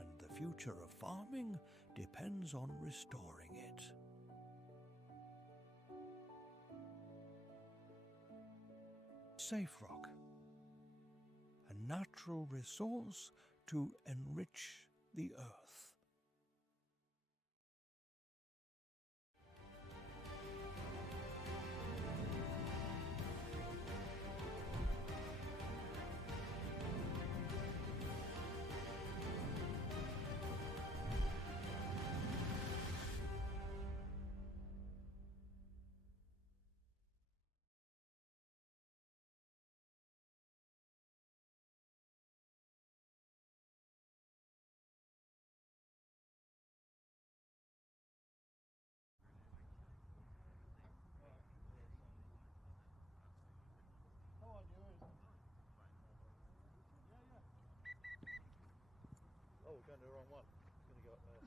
And the future of farming depends on restoring it. Safe rock, a natural resource to enrich the earth. Oh, we're going to the wrong one. It's going to go up there.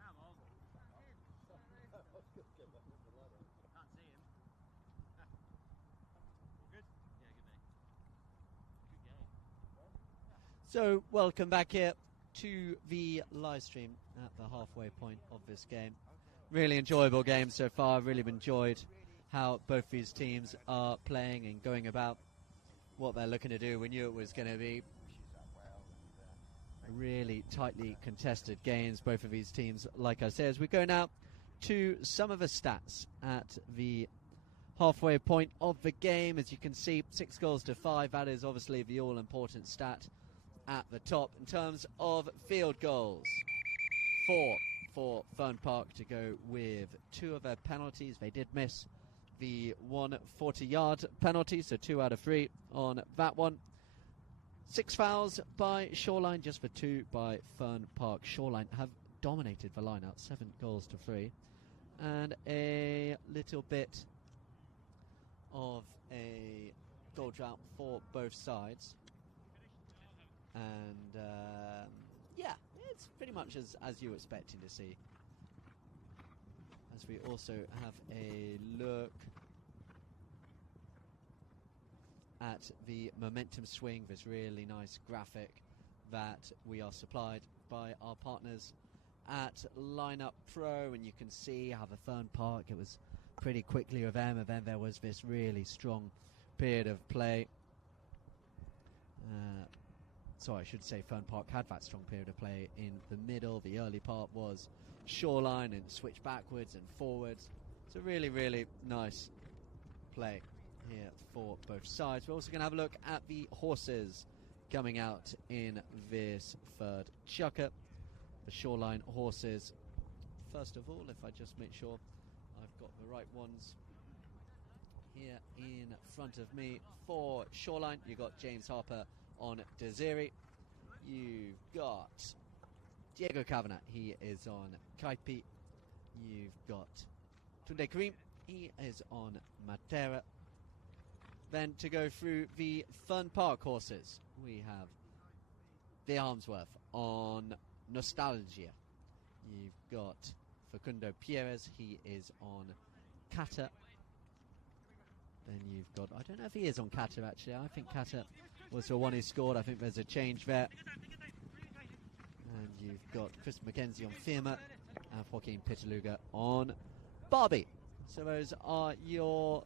Come on. I was going to get back on the ladder. Can't see him. All good? Yeah, good mate. Good game. So, welcome back here to the live stream at the halfway point of this game. Really enjoyable game so far. Really enjoyed how both these teams are playing and going about what they're looking to do. We knew it was going to be really tightly contested games, both of these teams, like I said. As we go now to some of the stats at the halfway point of the game, as you can see, 6 goals to 5. That is obviously the all-important stat at the top. In terms of field goals, 4 for Ferne Park to go with 2 of their penalties. They did miss the 140-yard penalty, so 2 out of 3 on that one. 6 fouls by Shoreline, just for 2 by Ferne Park. Shoreline have dominated the line-out, 7 goals to 3. And a little bit of a goal drought for both sides. And, yeah, it's pretty much as you were expecting to see. As we also have a look at the momentum swing, this really nice graphic that we are supplied by our partners at Lineup Pro, and you can see how the Ferne Park, it was pretty quickly with them, and then there was this really strong period of play. Sorry, I should say Ferne Park had that strong period of play in the middle. The early part was Shoreline and switch backwards and forwards. It's a really, really nice play here for both sides. We're also going to have a look at the horses coming out in this third chukker. The Shoreline horses first of all, if I just make sure I've got the right ones here in front of me. For Shoreline, you've got James Harper on Desiri. You've got Diego Kavanagh, he is on Kaipi. You've got Tunde Karim, he is on Matera. Then to go through the Ferne Park horses, we have the Harmsworth on Nostalgia. You've got Facundo Pierres, he is on Kata. Then you've got, I don't know if he is on Kata actually, I think Kata was the one who scored. I think there's a change there. And you've got Chris McKenzie on Firma and Joaquin Pitaluga on Barbie. So those are your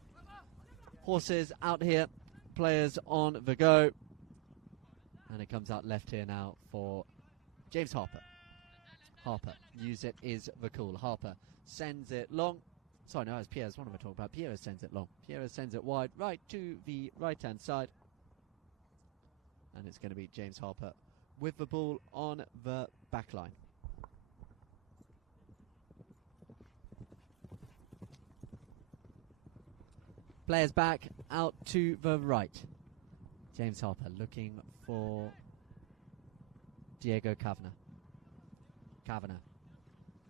horses out here, players on the go. And it comes out left here now for James Harper. Harper, use it is the call. Harper sends it long. Sorry, no, it's Pierres. What am I talking about? Pierres sends it long. Pierres sends it wide, right to the right-hand side. And it's going to be James Harper with the ball on the back line. Players back out to the right. James Harper looking for Diego Kavanagh. Kavanagh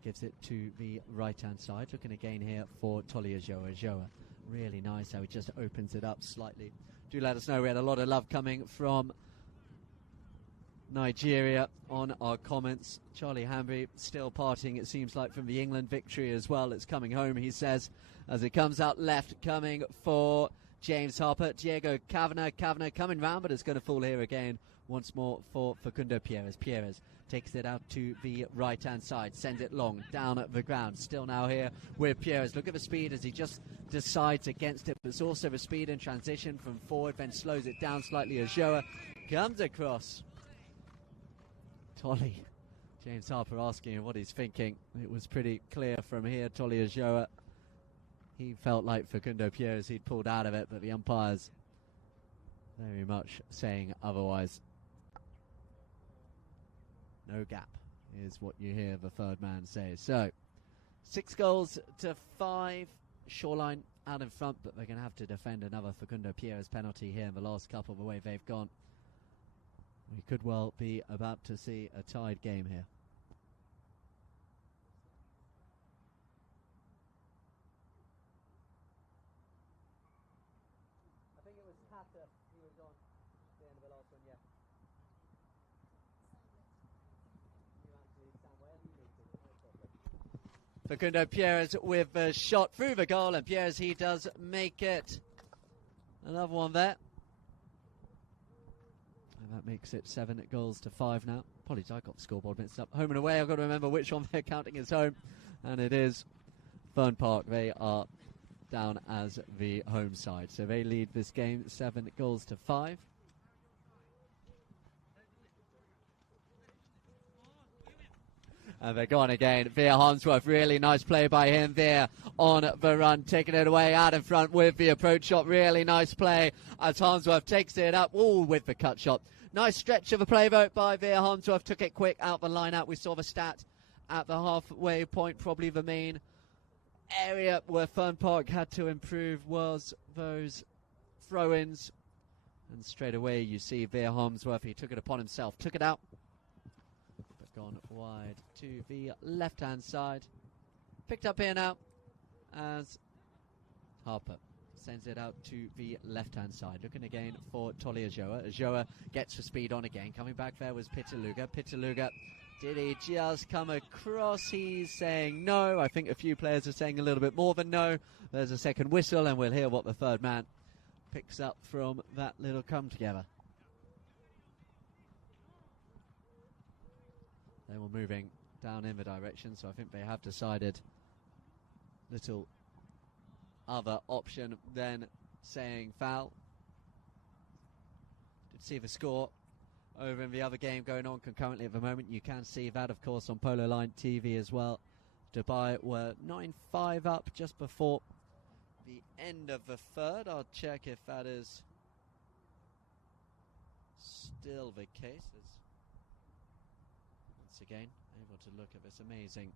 gives it to the right-hand side. Looking again here for Tolly Ajoa. Ajoa, really nice how he just opens it up slightly. Do let us know. We had a lot of love coming from Nigeria on our comments. Charlie Hamby still partying, it seems like, from the England victory as well. It's coming home, he says, as it comes out left, coming for James Harper. Diego Kavanagh. Kavanagh coming round, but it's going to fall here again once more for Facundo Pierres. Pierres takes it out to the right-hand side, sends it long, down at the ground. Still now here with Pierres. Look at the speed as he just decides against it, but it's also the speed in transition from forward, then slows it down slightly as Joa comes across. Tolly, James Harper asking him what he's thinking. It was pretty clear from here, Tolly Ajoa. He felt like Facundo Pierres, he'd pulled out of it, but the umpires very much saying otherwise. No gap is what you hear the third man say. So, 6-5. Shoreline out in front, but they're going to have to defend another Facundo Pierres penalty here in the last couple, the way they've gone. We could well be about to see a tied game here. I think it was Kata who was on at the end of the last one, yeah. Facundo Pierres with a shot through the goal, and Pierres, he does make it. Another one there. And that makes it 7-5 now. Apologies, I got the scoreboard mixed up. Home and away, I've got to remember which one they're counting as home. And it is Ferne Park. They are down as the home side. So they lead this game 7-5. And they're gone again. Veer Harmsworth, really nice play by him there on the run, taking it away out in front with the approach shot. Really nice play as Harmsworth takes it up, all with the cut shot. Nice stretch of a play vote by Veer Harmsworth, took it quick out the line out. We saw the stat at the halfway point. Probably the main area where Ferne Park had to improve was those throw-ins. And straight away you see Veer Harmsworth, he took it upon himself, took it out. Gone wide to the left-hand side. Picked up here now as Harper sends it out to the left-hand side. Looking again for Tolly Ajoa. Ajoa gets the speed on again. Coming back there was Pitaluga. Pitaluga, did he just come across? He's saying no. I think a few players are saying a little bit more than no. There's a second whistle, and we'll hear what the third man picks up from that little come-together. They were moving down in the direction, so I think they have decided little other option than saying foul. Did see the score over in the other game going on concurrently at the moment. You can see that, of course, on Polo Line TV as well. Dubai were 9-5 up just before the end of the third. I'll check if that is still the case. Again, able to look at this amazing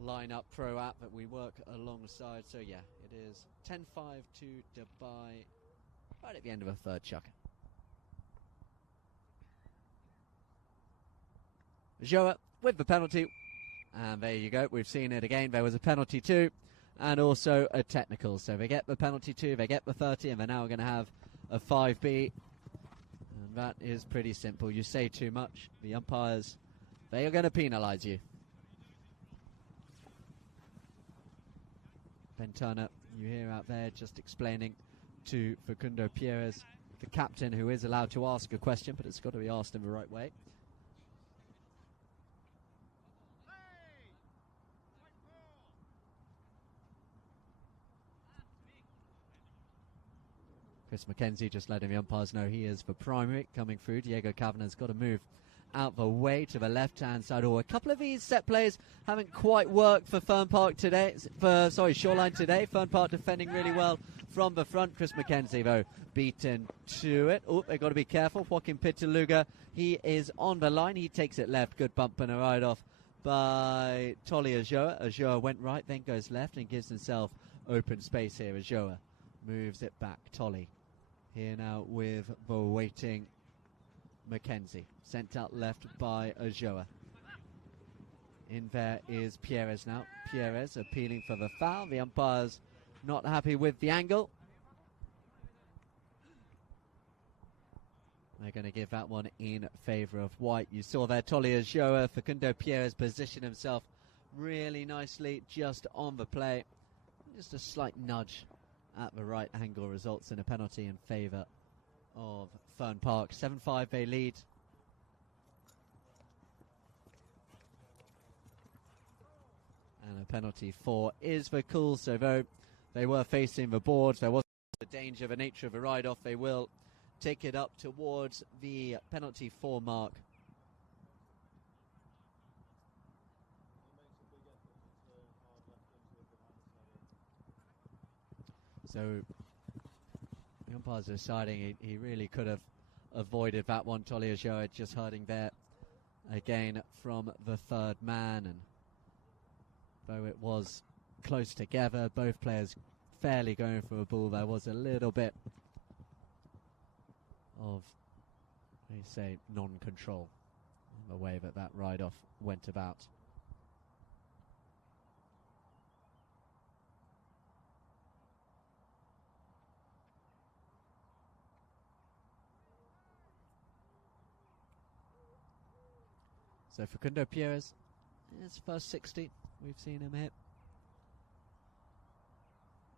Lineup Pro app that we work alongside. So yeah, it is 10-5 to Dubai, right at the end of a third chucker. Joa with the penalty, and there you go, we've seen it again. There was a penalty too, and also a technical. So they get the penalty too, they get the 30, and they're now going to have a 5B. And that is pretty simple. You say too much, the umpires, they are going to penalise you. Ben Turner, you hear out there, just explaining to Facundo Pierres, the captain, who is allowed to ask a question, but it's got to be asked in the right way. Chris McKenzie just letting the umpires know he is for primary coming through. Diego Cavanagh's got to move out the way to the left-hand side. Oh, a couple of these set plays haven't quite worked for Shoreline today. Fern Park defending really well from the front. Chris McKenzie, though, beaten to it. Oh, they've got to be careful. Joaquin Pitaluga, he is on the line. He takes it left. Good bump and a ride-off by Tolly Ajoa. Ajoa went right, then goes left and gives himself open space here. Ajoa moves it back. Tolly here now with the waiting McKenzie. Sent out left by Ajoa. In there is Pierres now. Pierres appealing for the foul. The umpires not happy with the angle. They're going to give that one in favour of white. You saw there Tolly Ajoa. Facundo Pierres positioned himself really nicely just on the play. Just a slight nudge at the right angle results in a penalty in favour of Fern Park. 7-5 they lead. And a penalty for Isva. So though they were facing the boards, there was the danger, the nature of a ride-off. They will take it up towards the penalty 4 mark. So the umpires are deciding he really could have avoided that one. Tolly Ajoa just hurting there again from the third man, and though it was close together, both players fairly going for a ball, there was a little bit of, they say, non-control in the way that ride-off went about. So Facundo Pierres, his first 60 we've seen him hit.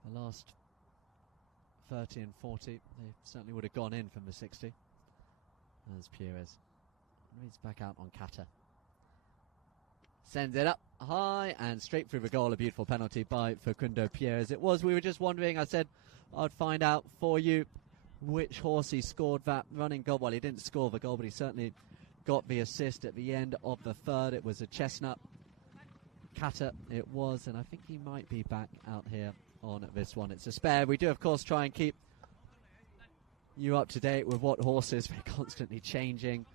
The last 30 and 40, they certainly would have gone in from the 60. As Pierres reads back out on Kata. Sends it up high and straight through the goal. A beautiful penalty by Facundo Pierres. It was, we were just wondering, I said I'd find out for you which horse he scored that running goal. Well, he didn't score the goal, but he certainly got the assist at the end of the third. It was a chestnut. Kata it was, and I think he might be back out here on this one. It's a spare. We do, of course, try and keep you up to date with what horses we're constantly changing,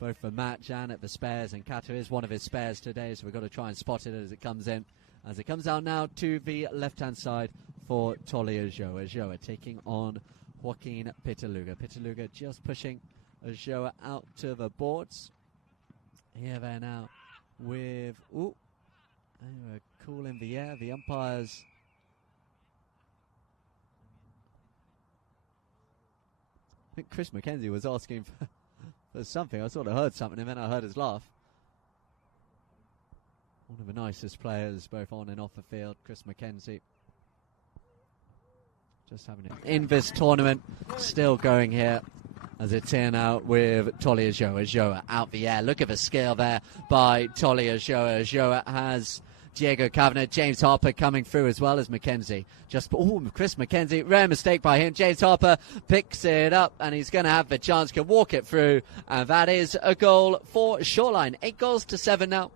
both for match and at the spares, and Kata is one of his spares today, so we've got to try and spot it as it comes in. As it comes out now to the left-hand side for Tolly Ajoa. Ajoa taking on Joaquin Pitaluga. Pitaluga just pushing Ajoa out to the boards. Here there now with, ooh, they were cool in the air. The umpires I think Chris McKenzie was asking for something. I sort of heard something and then I heard his laugh. One of the nicest players both on and off the field, Chris McKenzie. Just having it in this tournament, still going here as it's here now with Tolly Ajoa. Ajoa out the air. Look at the scale there by Tolly Ajoa. Ajoa has Diego Kavanagh, James Harper coming through as well as McKenzie. Chris McKenzie, rare mistake by him. James Harper picks it up and he's going to have the chance, can walk it through, and that is a goal for Shoreline. 8-7 now.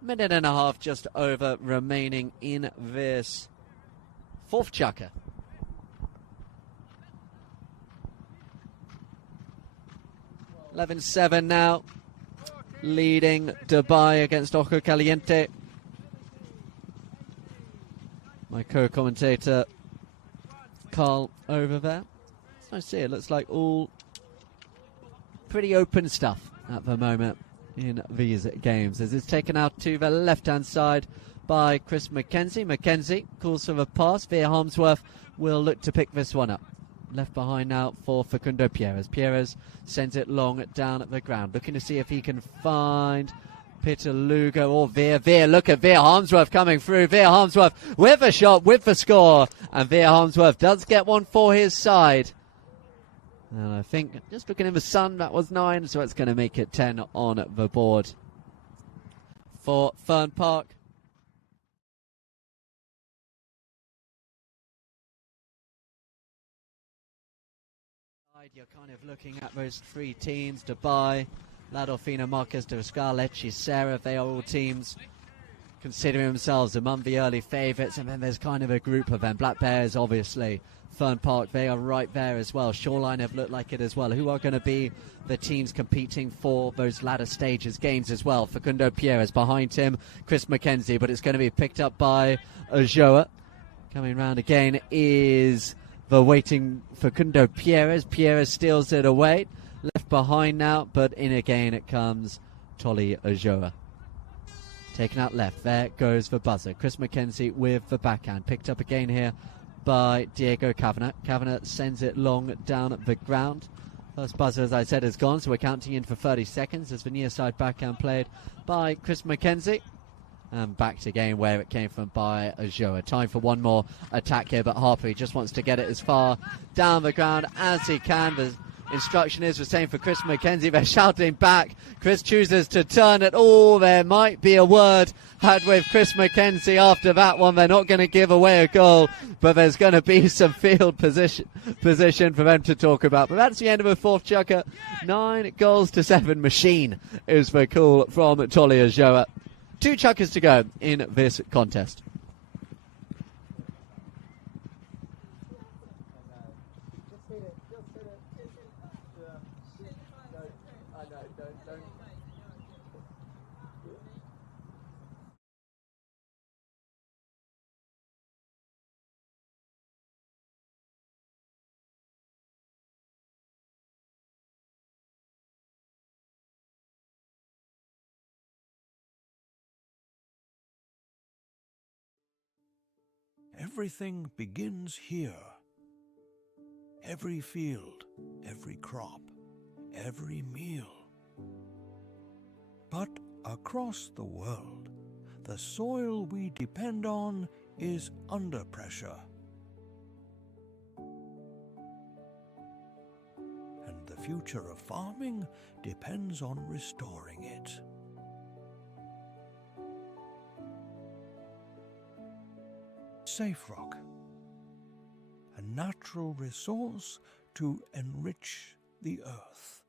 Minute and a half just over remaining in this fourth chukker. (11-7) now, leading Dubai against Ojo Caliente. my co-commentator Carl over there. It's nice to see. It looks like all pretty open stuff at the moment in these games, as it's taken out to the left-hand side by Chris Mackenzie. Mackenzie calls for the pass. Veer Harmsworth will look to pick this one up. Left behind now for Facundo Pierres. Pierres sends it long down at the ground, looking to see if he can find Peter Lugo or Veer. Look at Veer Harmsworth coming through. Veer Harmsworth with a shot, with the score. And Veer Harmsworth does get one for his side. And I think, just looking in the sun, that was 9, so it's going to make it 10 on the board for Ferne Park. You're kind of looking at those 3 teams, Dubai, Ladolfina, Marquez de Riscal, Lecce, Serra. They are all teams considering themselves among the early favourites, and then there's kind of a group of them. Black Bears, obviously. Ferne Park, they are right there as well. Shoreline have looked like it as well. Who are going to be the teams competing for those latter stages games as well? Facundo Pierres behind him, Chris Mackenzie, but it's going to be picked up by Ajoa. Coming round again is the waiting Facundo Pierres. Pierres steals it away. Left behind now, but in again it comes Tolly Ajoa. Taken out left. There goes the buzzer. Chris Mackenzie with the backhand. Picked up again here by Diego Kavanagh. Kavanagh sends it long down at the ground. First buzzer, as I said, is gone, so we're counting in for 30 seconds as the near side backhand played by Chris Mackenzie. And back to game where it came from by Ajoa. Time for one more attack here, but Harper, he just wants to get it as far down the ground as he can. The instruction is the same for Chris Mackenzie. They're shouting back. Chris chooses to turn it. Oh, there might be a word had with Chris Mackenzie after that one. They're not going to give away a goal, but there's going to be some field position for them to talk about. But that's the end of the fourth chukker. 9-7 machine is the call from Tolly Ajoa. 2 chukkers to go in this contest. Everything begins here. Every field, every crop, every meal. But across the world, the soil we depend on is under pressure. And the future of farming depends on restoring it. Safe rock, a natural resource to enrich the earth.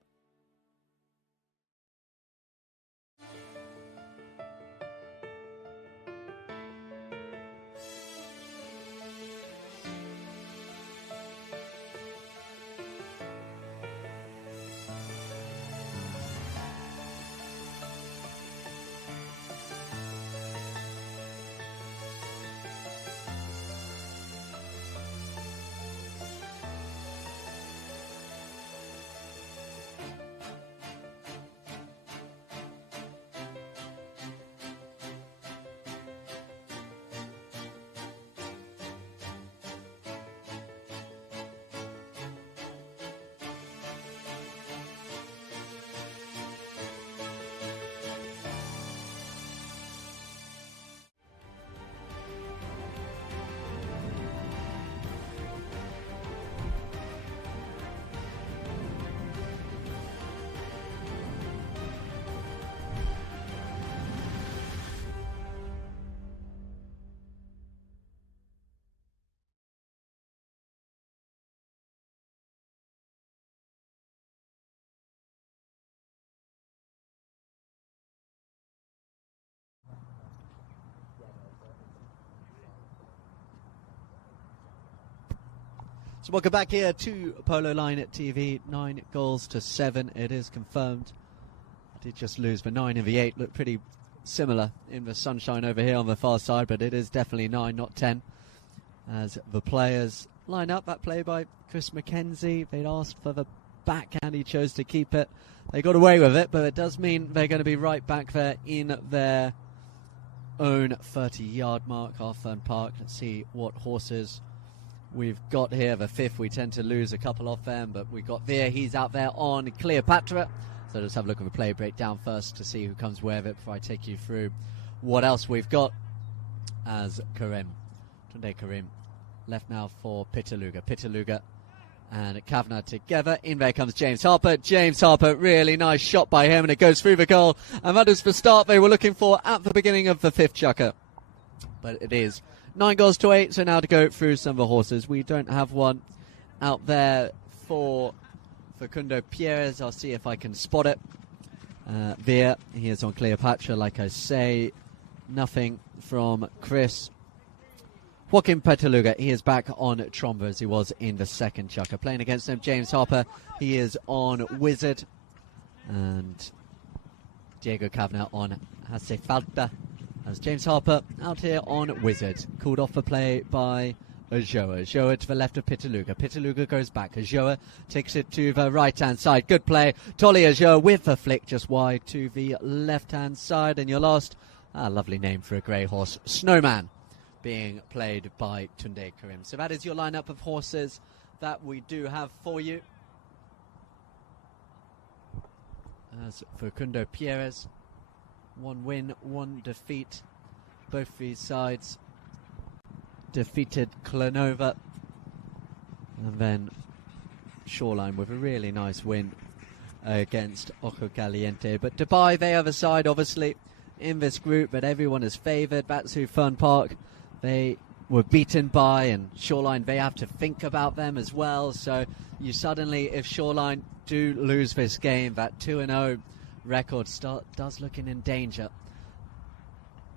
So welcome back here to Polo Line at TV. 9-7. It is confirmed. I did just lose the 9 and the 8. Look pretty similar in the sunshine over here on the far side, but it is definitely 9, not 10. as the players line up. That play by Chris McKenzie. They'd asked for the backhand. He chose to keep it. They got away with it, but it does mean they're going to be right back there in their own 30-yard mark, half Ferne Park. Let's see what horses we've got here. The fifth, we tend to lose a couple off them, but we got there. He's out there on Cleopatra. So let's have a look at the play breakdown first to see who comes with it before I take you through what else we've got. As Tunde Karim left now for Pitaluga and Kavanagh together. In there comes James Harper. James Harper, really nice shot by him, and it goes through the goal. And that is the start they were looking for at the beginning of the fifth chukker. But it is 9-8, so now to go through some of the horses. We don't have one out there for Facundo Pierres. I'll see if I can spot it. There, he is on Cleopatra, like I say. Nothing from Chris. Joaquin Petaluga, he is back on Tromba as he was in the second chukker. Playing against him, James Harper, he is on Wizard. And Diego Kavanagh on Hace Falta. As James Harper out here on Wizard. Called off the play by Ajoa. Ajoa to the left of Pitaluga. Pitaluga goes back. Ajoa takes it to the right-hand side. Good play. Tolly Ajoa with the flick just wide to the left-hand side. And your last, lovely name for a grey horse, Snowman, being played by Tunde Karim. So that is your lineup of horses that we do have for you. As Facundo Pierres, 1 win, 1 defeat. Both these sides defeated Clanova. And then Shoreline with a really nice win against Ojo Caliente. But Dubai, they are the side, obviously, in this group that everyone is favoured. That's who Ferne Park they were beaten by, and Shoreline, they have to think about them as well. So you suddenly, if Shoreline do lose this game, that 2-0 record does looking in danger,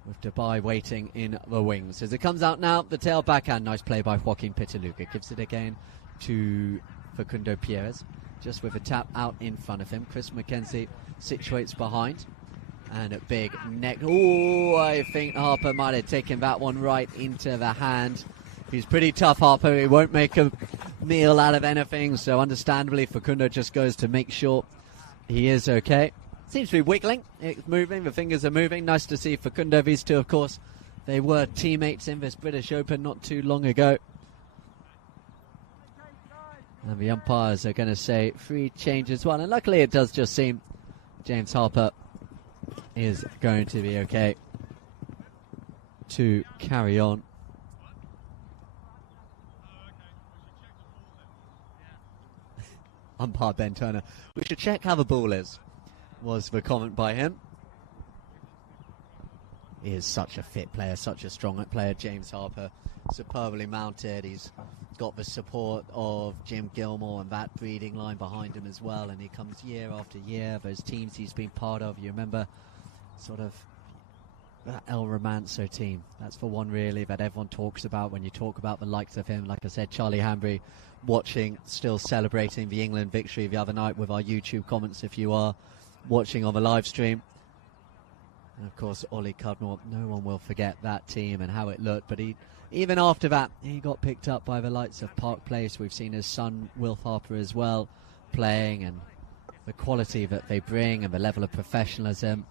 with Dubai waiting in the wings. As it comes out now, the tail backhand, nice play by Joaquin Pitaluga, gives it again to Facundo Pierres, just with a tap out in front of him. Chris McKenzie situates behind, and a big neck. Oh, I think Harper might have taken that one right into the hand. He's pretty tough, Harper. He won't make a meal out of anything, so understandably Facundo just goes to make sure he is okay. Seems to be wiggling. It's moving. The fingers are moving. Nice to see Facundo. These two, of course, they were teammates in this British Open not too long ago. And the umpires are going to say free change as well. And luckily it does just seem James Harper is going to be okay to carry on. Umpire Ben Turner, we should check how the ball is, was the comment by him. He is such a fit player, such a strong player, James Harper. Superbly mounted. He's got the support of Jim Gilmore and that breeding line behind him as well. And he comes year after year. Those teams he's been part of, you remember sort of that El Romanzo team. That's the one really that everyone talks about when you talk about the likes of him. Like I said, Charlie Hanbury watching, still celebrating the England victory the other night with our YouTube comments if you are watching on the live stream. And of course, Ollie Cudmore, no one will forget that team and how it looked. But even after that, he got picked up by the likes of Park Place. We've seen his son, Wilf Harper, as well, playing, and the quality that they bring and the level of professionalism.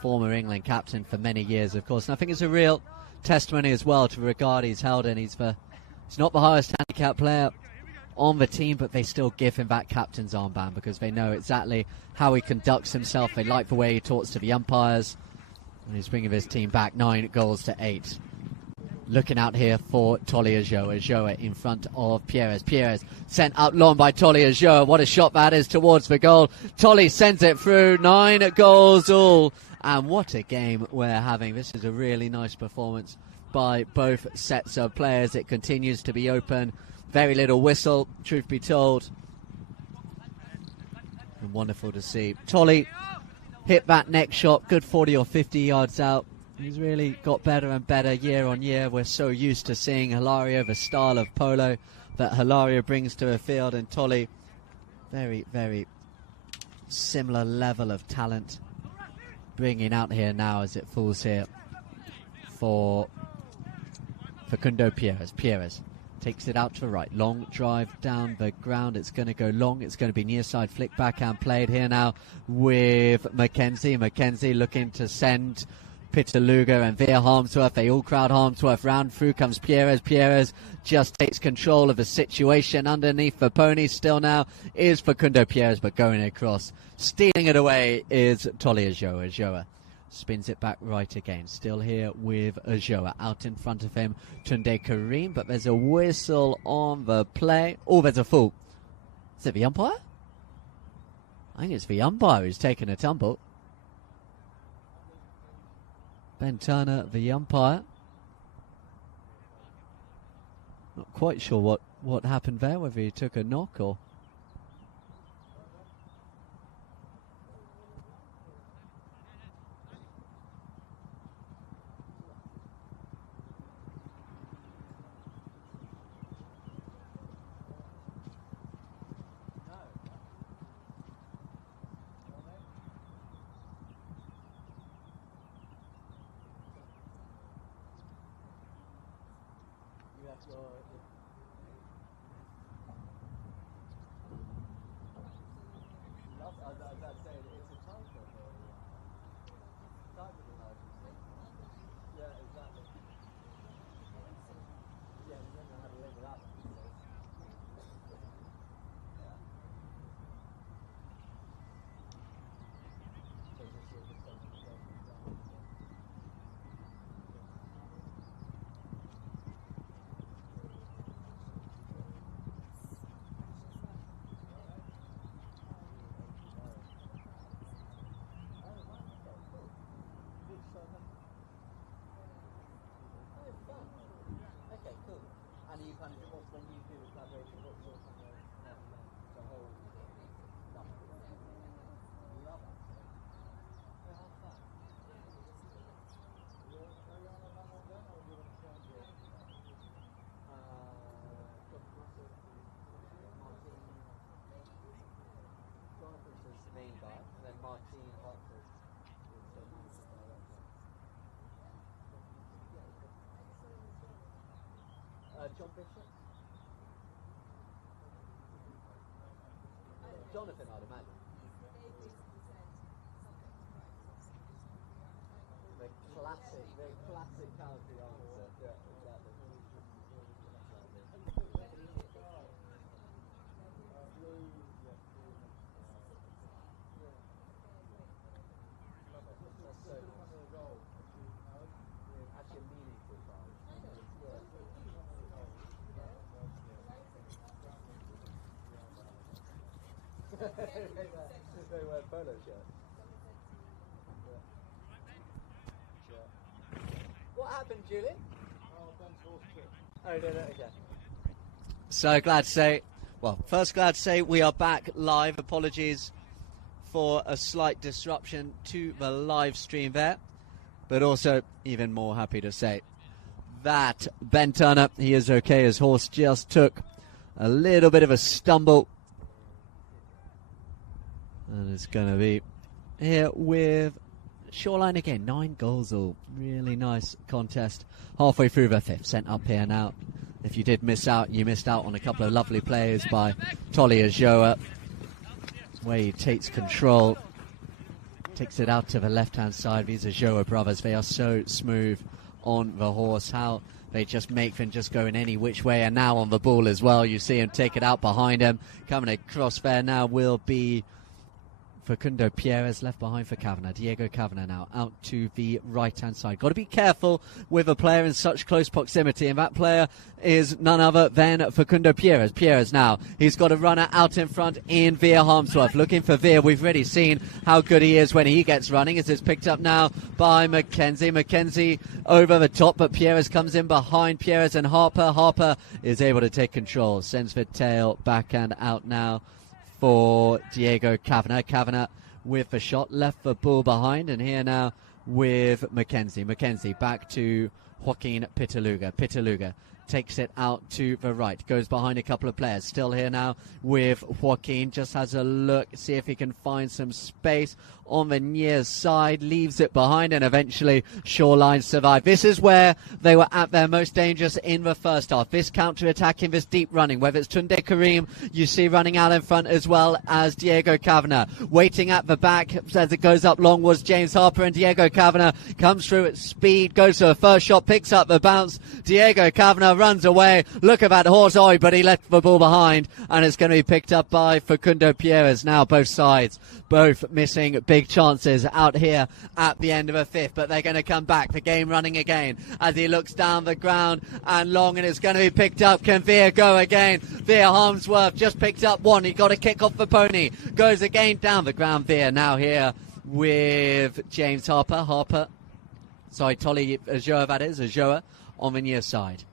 Former England captain for many years, of course. And I think it's a real testimony as well to the regard he's held in. He's not the highest handicap player on the team, but they still give him that captain's armband because they know exactly how he conducts himself. They like the way he talks to the umpires. And he's bringing his team back 9-8. Looking out here for Tolly Ajoa. Ajoa in front of Pierres. Pierres sent up long by Tolly Ajoa. What a shot that is towards the goal. Tolly sends it through. 9 goals all. And what a game we're having. This is a really nice performance by both sets of players. It continues to be open. Very little whistle, truth be told. And wonderful to see. Tolly hit that next shot, good 40 or 50 yards out. He's really got better and better year on year. We're so used to seeing Hilario, the style of polo that Hilario brings to a field, and Tolly, very, very similar level of talent, bringing out here now as it falls here for Facundo Pierres. Pierres takes it out to the right. Long drive down the ground. It's going to go long. It's going to be near side flick backhand played here now with Mackenzie. Mackenzie looking to send Peter Luger and Veer Harmsworth. They all crowd Harmsworth round. Through comes Pierres. Pierres just takes control of the situation underneath the pony. Still now is Facundo Pierres, but going across. Stealing it away is Tolly Ajoa. Ajoa spins it back right again. Still here with Ajoa. Out in front of him, Tunde Kareem, but there's a whistle on the play. Oh, there's a fault. Is it the umpire? I think it's the umpire who's taken a tumble. Ben Turner, the umpire. Not quite sure what happened there, whether he took a knock or... John Bishop? Jonathan, I'd imagine. The classic Cowdray answer. Yeah, exactly. Actually, meaningful time. They wear polo shirts. What happened, Julie? Oh, no, okay. So glad to say, first glad to say we are back live. Apologies for a slight disruption to the live stream there, but also even more happy to say that Ben Turner, he is okay. His horse just took a little bit of a stumble. And it's going to be here with Shoreline again. 9 goals all. Really nice contest. Halfway through the 5th. Sent up here now. If you did miss out, you missed out on a couple of lovely plays by Tolly Ajoa, where he takes control. Takes it out to the left-hand side. These Ajoa brothers, they are so smooth on the horse. How they just make them just go in any which way. And now on the ball as well. You see him take it out behind him. Coming across there now will be Facundo Pierres, left behind for Kavanagh. Diego Kavanagh now out to the right-hand side. Got to be careful with a player in such close proximity, and that player is none other than Facundo Pierres. Pierres now, he's got a runner out in front in Veer Harmsworth. Looking for Veer. We've already seen how good he is when he gets running, as it's picked up now by Mackenzie. Mackenzie over the top, but Pierres comes in behind Pierres and Harper. Harper is able to take control. Sends the tail back and out now for Diego Kavanagh. Kavanagh with the shot, left the ball behind, and here now with Mackenzie. Mackenzie back to Joaquin Pitaluga. Pitaluga takes it out to the right, goes behind a couple of players. Still here now with Joaquin, just has a look, see if he can find some space on the near side, leaves it behind, and eventually Shoreline survive. This is where they were at their most dangerous in the first half. This counter-attacking, this deep running, whether it's Tunde Karim, you see running out in front, as well as Diego Kavanagh. Waiting at the back as it goes up long was James Harper, and Diego Kavanagh comes through at speed, goes to a first shot, picks up the bounce. Diego Kavanagh runs away. Look at that horse, but he left the ball behind, and it's going to be picked up by Facundo Pierres. Now both sides, both missing big chances out here at the end of a fifth, but they're going to come back. The game running again as he looks down the ground and long, and it's going to be picked up. Can Veer go again? Veer Harmsworth just picked up one. He got a kick off the pony. Goes again down the ground. Veer now here with James Harper. Sorry, Tolly Ajoa, that is. Ajoa on the near side.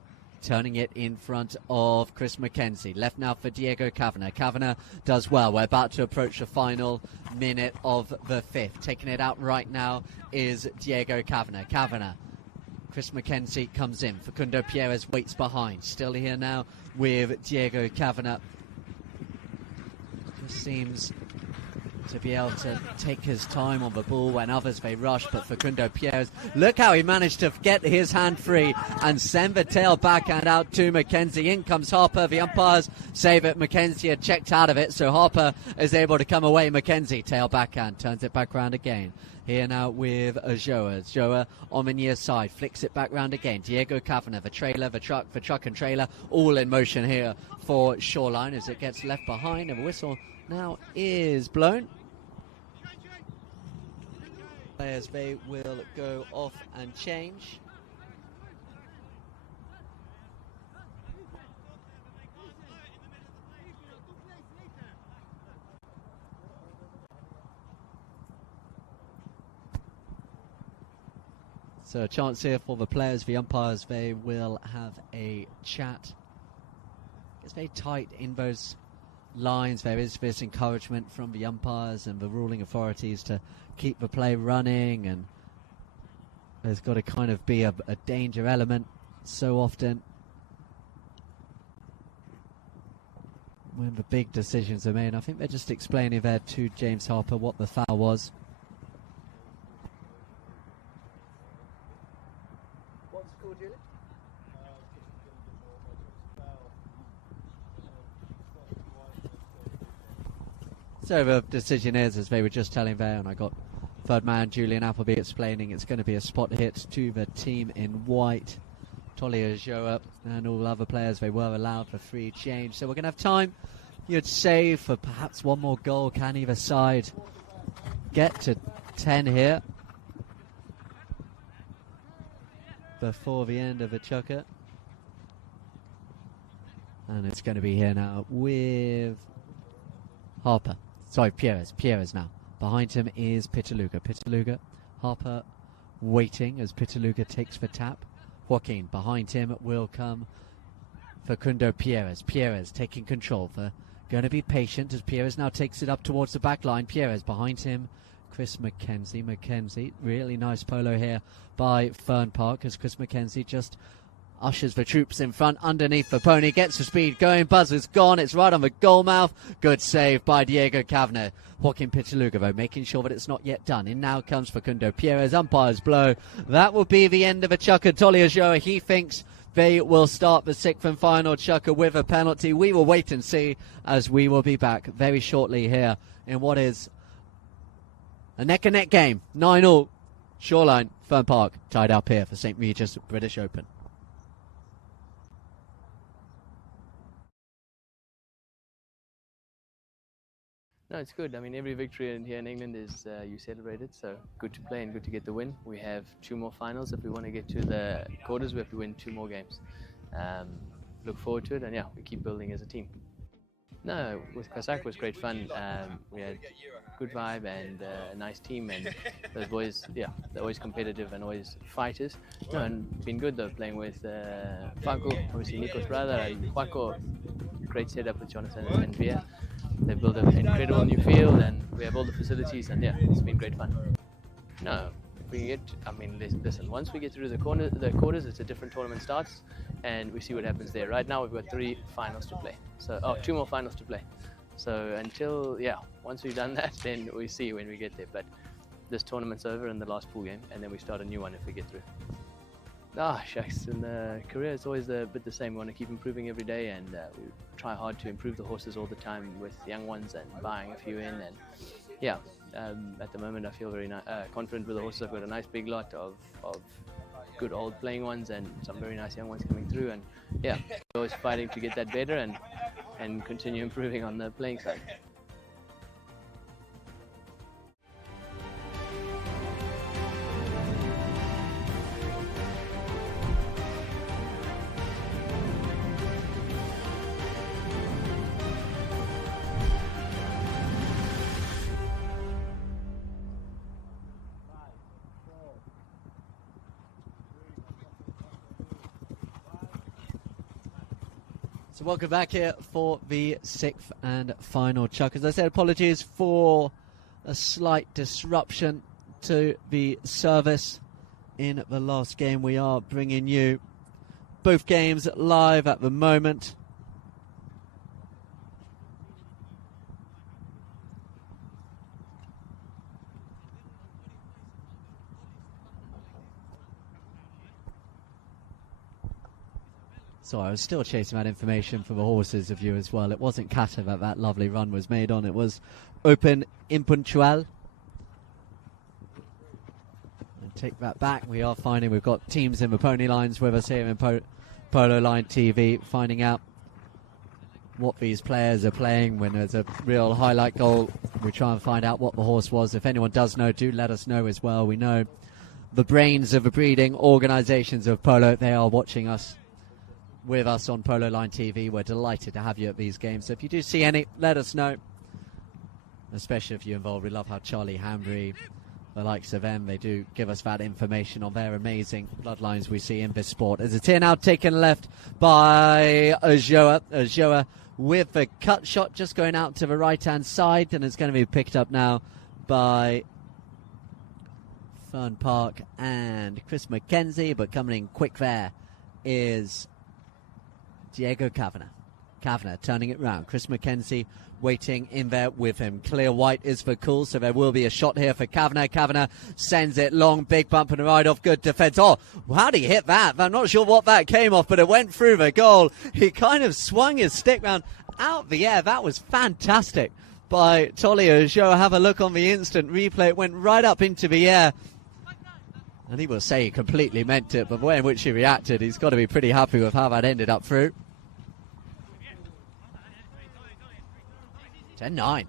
Turning it in front of Chris McKenzie. Left now for Diego Kavanagh. Kavanagh does well. We're about to approach the final minute of the fifth. Taking it out right now is Diego Kavanagh. Chris McKenzie comes in. Facundo Pierres waits behind. Still here now with Diego Kavanagh. Just seems to be able to take his time on the ball when others may rush, but Facundo Pierres, look how he managed to get his hand free and send the tail backhand out to McKenzie. In comes Harper. The umpires say that McKenzie had checked out of it, so Harper is able to come away. McKenzie, tail backhand, turns it back round again. Here now with Ajoa. Ajoa on the near side, flicks it back round again. Diego Kavanagh, the trailer, the truck and trailer, all in motion here for Shoreline as it gets left behind, and the whistle now is blown. Players, they will go off and change. So a chance here for the players, the umpires, they will have a chat. It's very tight in those lines. There is this encouragement from the umpires and the ruling authorities to keep the play running, and there's got to kind of be a danger element so often when the big decisions are made. I think they're just explaining there to James Harper what the foul was. What's the score, Julie? So the decision is, as they were just telling there, and I got third man Julian Appleby explaining, it's going to be a spot hit to the team in white. Tolly Ajoa and all other players, they were allowed for free change. So we're going to have time, you'd say, for perhaps one more goal. Can either side get to 10 here before the end of the chukker? And it's going to be here now with Harper. Sorry, Pierres now. Behind him is Pitaluga. Harper waiting as Pitaluga takes the tap. Joaquin behind him will come Facundo Pierres. Pierres taking control. Going to be patient as Pierres now takes it up towards the back line. Pierres behind him, Chris McKenzie. Really nice polo here by Ferne Park as Chris McKenzie just ushers the troops in front underneath the pony, gets the speed going, buzzer's gone, it's right on the goal mouth. Good save by Diego Kavanagh. Joaquin Pitaluga though making sure that it's not yet done. In now comes Facundo Pierres, umpire's blow. That will be the end of a chukker. Tolly Ajoa, he thinks they will start the sixth and final chukker with a penalty. We will wait and see, as we will be back very shortly here in what is a neck and neck game. 9-9. Shoreline, Ferne Park tied up here for St. Regis British Open. No, it's good. I mean, every victory here in England is you celebrate it, so good to play and good to get the win. We have 2 more finals. If we want to get to the quarters, we have to win 2 more games. Look forward to it, and yeah, we keep building as a team. No, with Kazakh was great fun. We had good vibe and a nice team, and those boys, yeah, they're always competitive and always fighters. No, and been good though, playing with Paco, obviously Nico's brother, and Paco. Great setup with Jonathan and Veer. They built an incredible new field, and we have all the facilities, and yeah, it's been great fun. No, we can get, I mean, listen, once we get through the quarters, it's a different tournament starts, and we see what happens there. Right now, we've got 3 finals to play. So, 2 more finals to play. So once we've done that, then we see when we get there. But this tournament's over in the last pool game, and then we start a new one if we get through. Shucks, in the career it's always a bit the same. We want to keep improving every day, and we try hard to improve the horses all the time with young ones and buying a few in. And at the moment I feel very confident with the horses. I've got a nice big lot of good old playing ones and some very nice young ones coming through, and always fighting to get that better and continue improving on the playing side. So welcome back here for the 6th and final chuck. As I said, apologies for a slight disruption to the service in the last game. We are bringing you both games live at the moment. So I was still chasing that information for the horses of you as well. It wasn't Kata that lovely run was made on. It was Open Impuntual. And take that back. We are finding we've got teams in the pony lines with us here in Polo Line TV, finding out what these players are playing. When there's a real highlight goal, we try and find out what the horse was. If anyone does know, do let us know as well. We know the brains of the breeding organisations of polo, they are watching us. With us on Polo Line TV. We're delighted to have you at these games. So if you do see any, let us know. Especially if you're involved. We love how Charlie Hambry, the likes of them, they do give us that information on their amazing bloodlines we see in this sport. As it's here now, taken left by Ojoa. Ojoa with the cut shot just going out to the right-hand side, and it's going to be picked up now by Ferne Park and Chris McKenzie, but coming in quick there is Diego Kavanagh. Kavanagh turning it round. Chris McKenzie waiting in there with him. Clear white is for cool, so there will be a shot here for Kavanagh. Kavanagh sends it long, big bump and a ride off, good defence. Oh, how did he hit that? I'm not sure what that came off, but it went through the goal. He kind of swung his stick round out the air. That was fantastic by Tolly Ojoa. Have a look on the instant replay. It went right up into the air. And he will say he completely meant it, but the way in which he reacted, he's got to be pretty happy with how that ended up through. 10-9.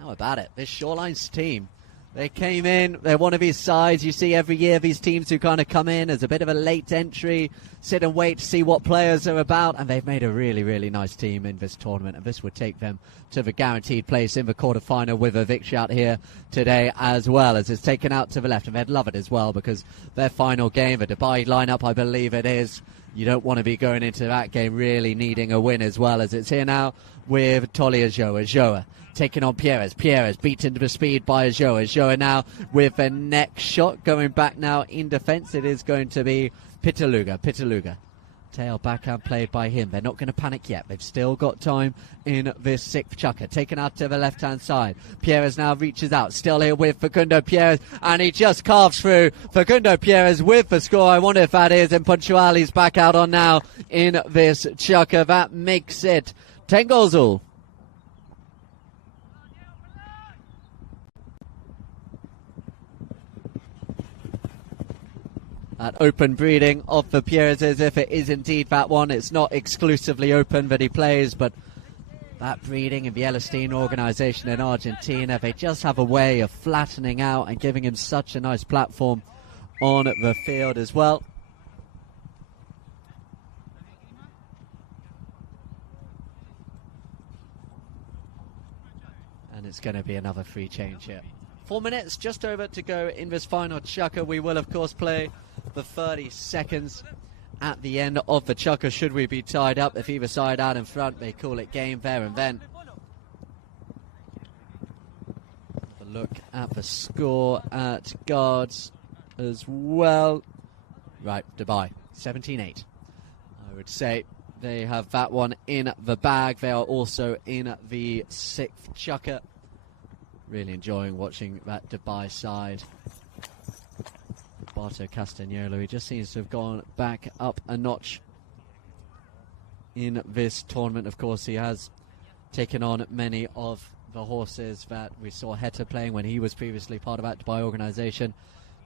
How about it? This Shoreline's team, they came in, they're one of his sides. You see every year these teams who kind of come in as a bit of a late entry, sit and wait to see what players are about, and they've made a really, really nice team in this tournament, and this would take them to the guaranteed place in the quarterfinal with a victory out here today as well, as it's taken out to the left, and they'd love it as well because their final game, the Dubai lineup, I believe it is. You don't want to be going into that game really needing a win as well, as it's here now with Tolly Ojoa. Ojoa taking on Pierres. Pierres beaten to the speed by Ojoa. Ojoa now with the next shot. Going back now in defence, it is going to be Pitaluga. Pitaluga. Tail backhand played by him. They're not going to panic yet. They've still got time in this 6th chukker. Taken out to the left-hand side. Pierres now reaches out. Still here with Facundo Pierres. And he just carves through. Facundo Pierres with the score. I wonder if that is. And Puntuali's back out on now in this chukker. That makes it 10 goals all. That open breeding of the Pierres, as if it is indeed that one. It's not exclusively open that he plays, but that breeding in the Ellerstein organisation in Argentina, they just have a way of flattening out and giving him such a nice platform on the field as well. And it's going to be another free change here. 4 minutes just over to go in this final chukker. We will of course play the 30 seconds at the end of the chukker should we be tied up. If either side out in front, they call it game there and then. Have a look at the score at guards as well. Right, Dubai, 17-8. I would say they have that one in the bag. They are also in the 6th chukker. Really enjoying watching that Dubai side. Barto Castagnolo, he just seems to have gone back up a notch in this tournament. Of course, he has taken on many of the horses that we saw Heta playing when he was previously part of that Dubai organisation.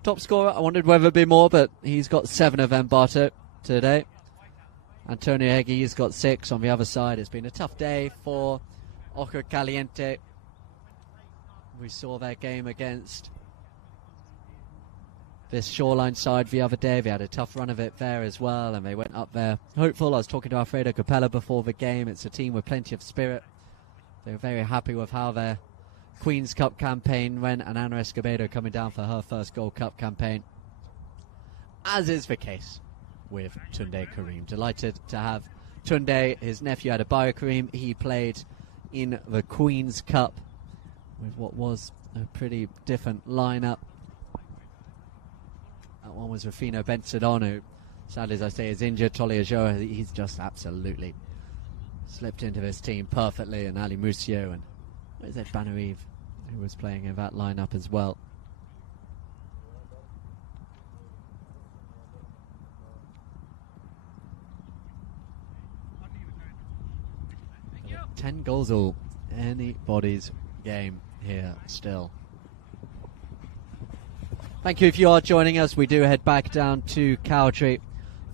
Top scorer, I wondered whether it'd be more, but he's got 7 of them, Barto, today. Antonio Hegi's got 6 on the other side. It's been a tough day for Ojo Caliente. We saw their game against this Shoreline side the other day. They had a tough run of it there as well, and they went up there hopeful. I was talking to Alfredo Capella before the game. It's a team with plenty of spirit. They were very happy with how their Queen's Cup campaign went, and Ana Escobedo coming down for her first Gold Cup campaign, as is the case with Tunde Karim. Delighted to have Tunde, his nephew Adebayo Karim. He played in the Queen's Cup with what was a pretty different lineup. That one was Rufino Benzadon, who sadly, as I say, is injured. Tolly Ajoa, he's just absolutely slipped into this team perfectly, and Ali Musio, and what is it, Banarive, who was playing in that lineup as well. So 10 goals all, anybody's game here still. Thank you if you are joining us. We do head back down to Cowdray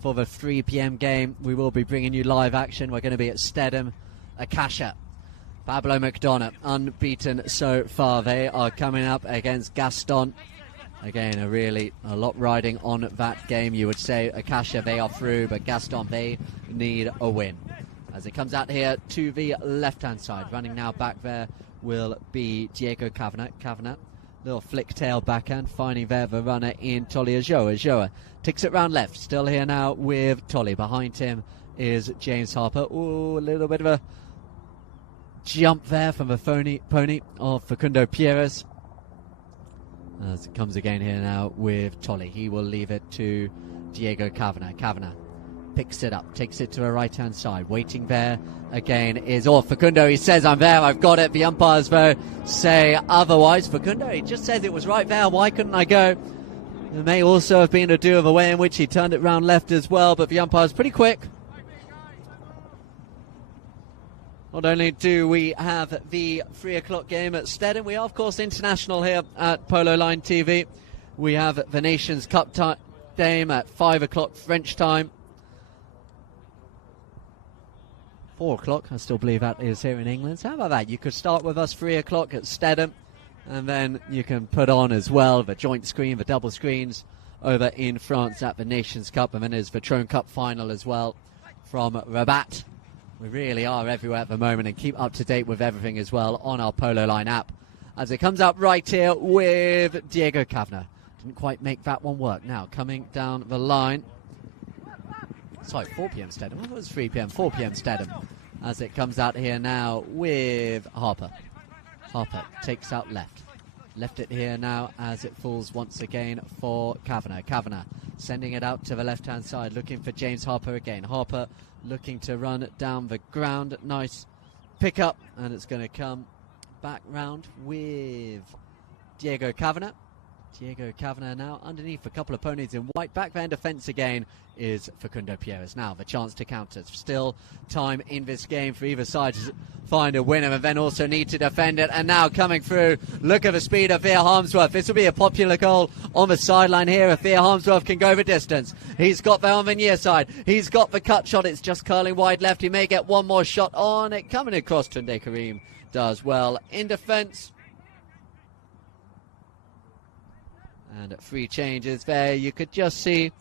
for the 3 p.m. game. We will be bringing you live action. We're going to be at Stedham, Akasha. Pablo McDonough, unbeaten so far. They are coming up against Gaston. Again, a lot riding on that game. You would say Akasha, they are through, but Gaston, they need a win. As it comes out here to the left-hand side, running now back there will be Diego Cavanagh. Little flick tail backhand, finding there the runner in Tolly Ajoa. Ajoa takes it round left, still here now with Tolly. Behind him is James Harper. Ooh, a little bit of a jump there from the pony of Facundo Pierres. As it comes again here now with Tolly. He will leave it to Diego Cavanagh. Cavanagh picks it up, takes it to the right-hand side. Waiting there again is Facundo. He says, I'm there, I've got it. The umpires, though, say otherwise. Facundo, he just says it was right there. Why couldn't I go? There may also have been a do of a way in which he turned it round left as well, but the umpire's pretty quick. Not only do we have the 3 o'clock game at Stedham, we are, of course, international here at Polo Line TV. We have the Nations Cup game at 5 o'clock French time. 4 o'clock, I still believe that is here in England. So how about that? You could start with us 3 o'clock at Stedham, and then you can put on as well the joint screen, the double screens over in France at the Nations Cup, and then there's the Trone Cup final as well from Rabat. We really are everywhere at the moment, and keep up to date with everything as well on our Polo Line app. As it comes up right here with Diego Cavanagh. Didn't quite make that one work. Now coming down the line. Sorry, 4 p.m. Stedham. I thought it was 3 p.m. 4 p.m. Stedham. As it comes out here now with Harper. Harper takes out left. Left it here now as it falls once again for Cavanagh. Cavanagh sending it out to the left-hand side, looking for James Harper again. Harper looking to run down the ground. Nice pick up, and it's going to come back round with Diego Cavanagh. Diego Cavanagh now underneath a couple of ponies in white. Back there in defence again is Facundo Pierres. Now the chance to counter. Still time in this game for either side to find a winner and then also need to defend it. And now coming through, look at the speed of Thea Harmsworth. This will be a popular goal on the sideline here if Thea Harmsworth can go the distance. He's got there on the near side. He's got the cut shot. It's just curling wide left. He may get one more shot on it. Coming across, Tunde Karim does well in defence. And 3 changes there. You could just see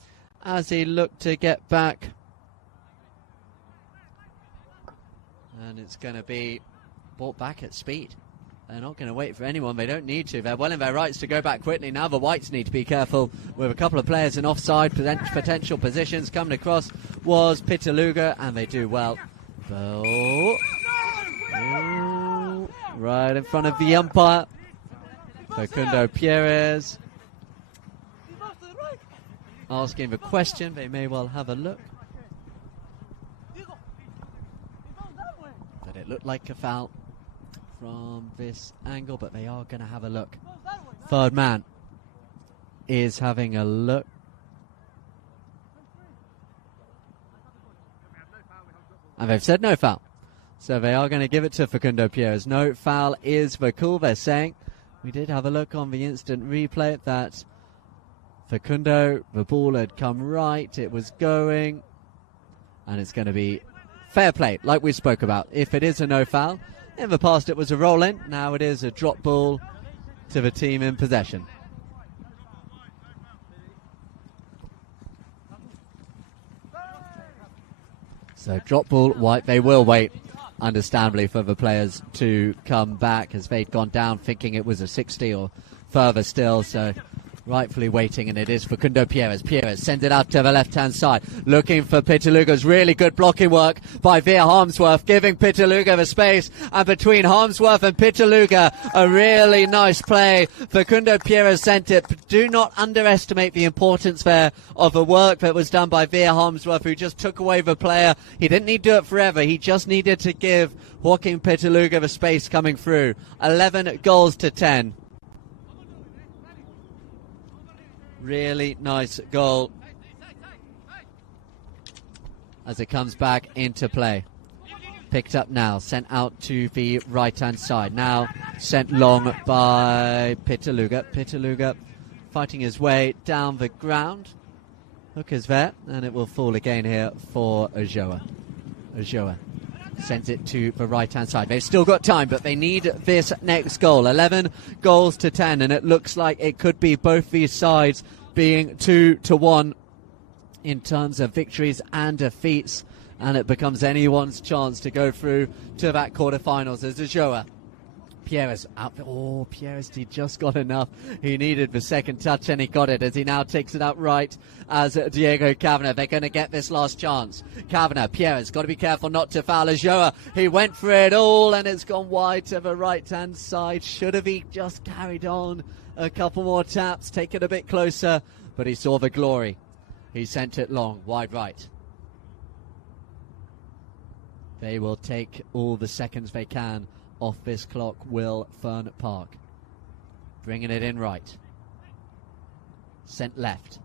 as he looked to get back. And it's going to be brought back at speed. They're not going to wait for anyone. They don't need to. They're well in their rights to go back quickly. Now the Whites need to be careful with a couple of players in offside potential positions. Coming across was Pitaluga, and they do well. Oh, right in front of the umpire. Facundo Pierres. asking the question. They may well have a look. But it looked like a foul from this angle, but they are going to have a look. Third man is having a look. And they've said no foul. So they are going to give it to Facundo Pierres. No foul is the call. They're saying we did have a look on the instant replay that Facundo, the ball had come right. It was going. And it's going to be fair play, like we spoke about. If it is a no foul, in the past it was a roll in. Now it is a drop ball to the team in possession. So drop ball, White. They will wait, understandably, for the players to come back as they'd gone down thinking it was a 60 or further still. So rightfully waiting, and it is Facundo Pierres. Pierres sends it out to the left-hand side, looking for Pitaluga's really good blocking work by Veer Harmsworth, giving Pitaluga the space, and between Harmsworth and Pitaluga, a really nice play. Facundo Pierres sent it. Do not underestimate the importance there of the work that was done by Veer Harmsworth, who just took away the player. He didn't need to do it forever. He just needed to give Joaquin Pitaluga the space coming through. 11 goals to 10. Really nice goal as it comes back into play. Picked up now, sent out to the right-hand side. Now sent long by Pitaluga. Pitaluga fighting his way down the ground. Hook is there, and it will fall again here for Ojoa. Ojoa sends it to the right-hand side. They've still got time, but they need this next goal. 11 goals to 10, and it looks like it could be both these sides being 2-1 in terms of victories and defeats, and it becomes anyone's chance to go through to that quarterfinals as Ojoa. Pierres out. Oh, Pierres, he just got enough. He needed the second touch, and he got it as he now takes it out right as Diego Kavanagh. They're going to get this last chance. Kavanagh, Pierres, got to be careful not to foul Ojoa. He went for it all, and it's gone wide to the right-hand side. Should have he just carried on a couple more taps, take it a bit closer, but he saw the glory. He sent it long, wide right. They will take all the seconds they can off this clock, will Ferne Park. Bringing it in right. Sent left.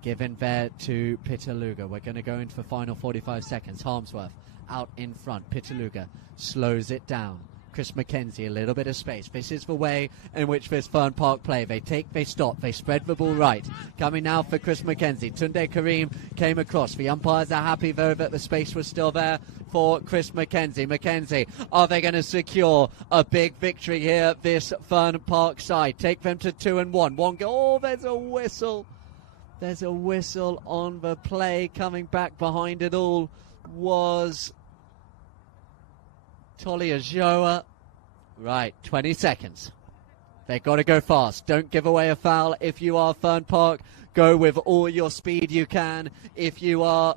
Given there to Pitaluga. We're going to go into the final 45 seconds. Harmsworth out in front. Pitaluga slows it down. Chris McKenzie, a little bit of space. This is the way in which this Ferne Park play. They take, they stop, they spread the ball right. Coming now for Chris McKenzie. Tunde Karim came across. The umpires are happy though that the space was still there for Chris McKenzie. McKenzie, are they going to secure a big victory here, this Ferne Park side? Take them to 2-1. One goal. Oh, there's a whistle. There's a whistle on the play. Coming back behind it all was Tolly Ojoa. Right, 20 seconds. They've got to go fast. Don't give away a foul if you are Ferne Park. Go with all your speed you can if you are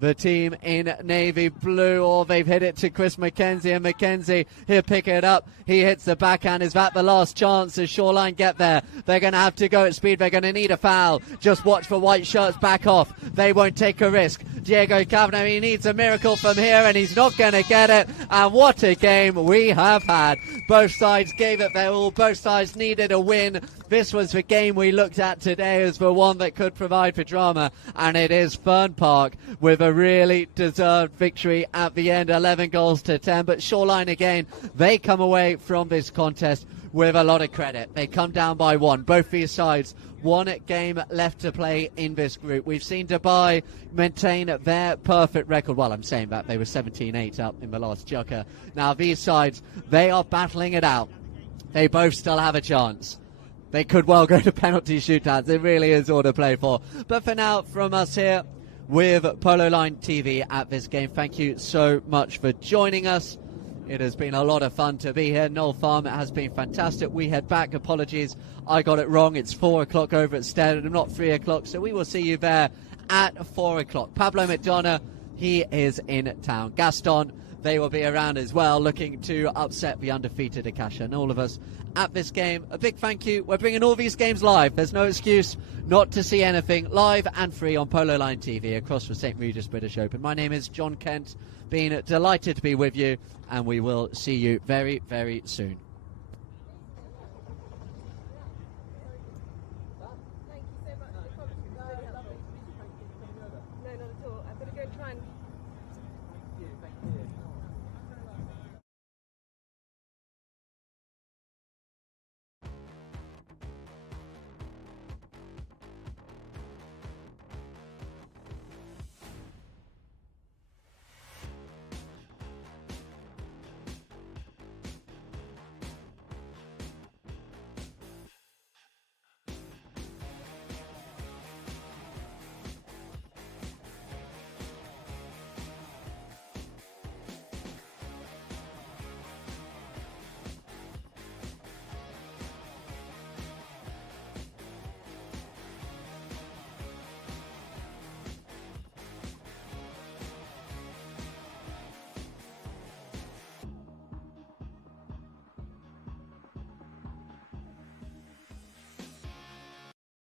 the team in navy blue. Or they've hit it to Chris McKenzie, and McKenzie, he'll pick it up. He hits the backhand. Is that the last chance as Shoreline get there? They're going to have to go at speed. They're going to need a foul. Just watch for white shirts back off. They won't take a risk. Diego Kavanagh, he needs a miracle from here, and he's not going to get it. And what a game we have had. Both sides gave it their all. Both sides needed a win. This was the game we looked at today as the one that could provide for drama, and it is Ferne Park with a really deserved victory at the end, 11 goals to 10. But Shoreline again, they come away from this contest with a lot of credit. They come down by one. Both these sides, one game left to play in this group. We've seen Dubai maintain their perfect record. Well, I'm saying that they were 17-8 up in the last Jucker. Now these sides, they are battling it out. They both still have a chance. They could well go to penalty shootouts. It really is all to play for. But for now, from us here with Polo Line TV at this game, thank you so much for joining us. It has been a lot of fun to be here. Knoll Farm, it has been fantastic. We head back. Apologies, I got it wrong. It's 4 o'clock over at Stedham, not 3 o'clock. So we will see you there at 4 o'clock. Pablo McDonough, he is in town. Gaston they will be around as well, looking to upset the undefeated Akasha. And all of us at this game, a big thank you. We're bringing all these games live. There's no excuse not to see anything, live and free on Polo Line TV across the St. Regis British Open. My name is John Kent, being delighted to be with you, and we will see you very, very soon.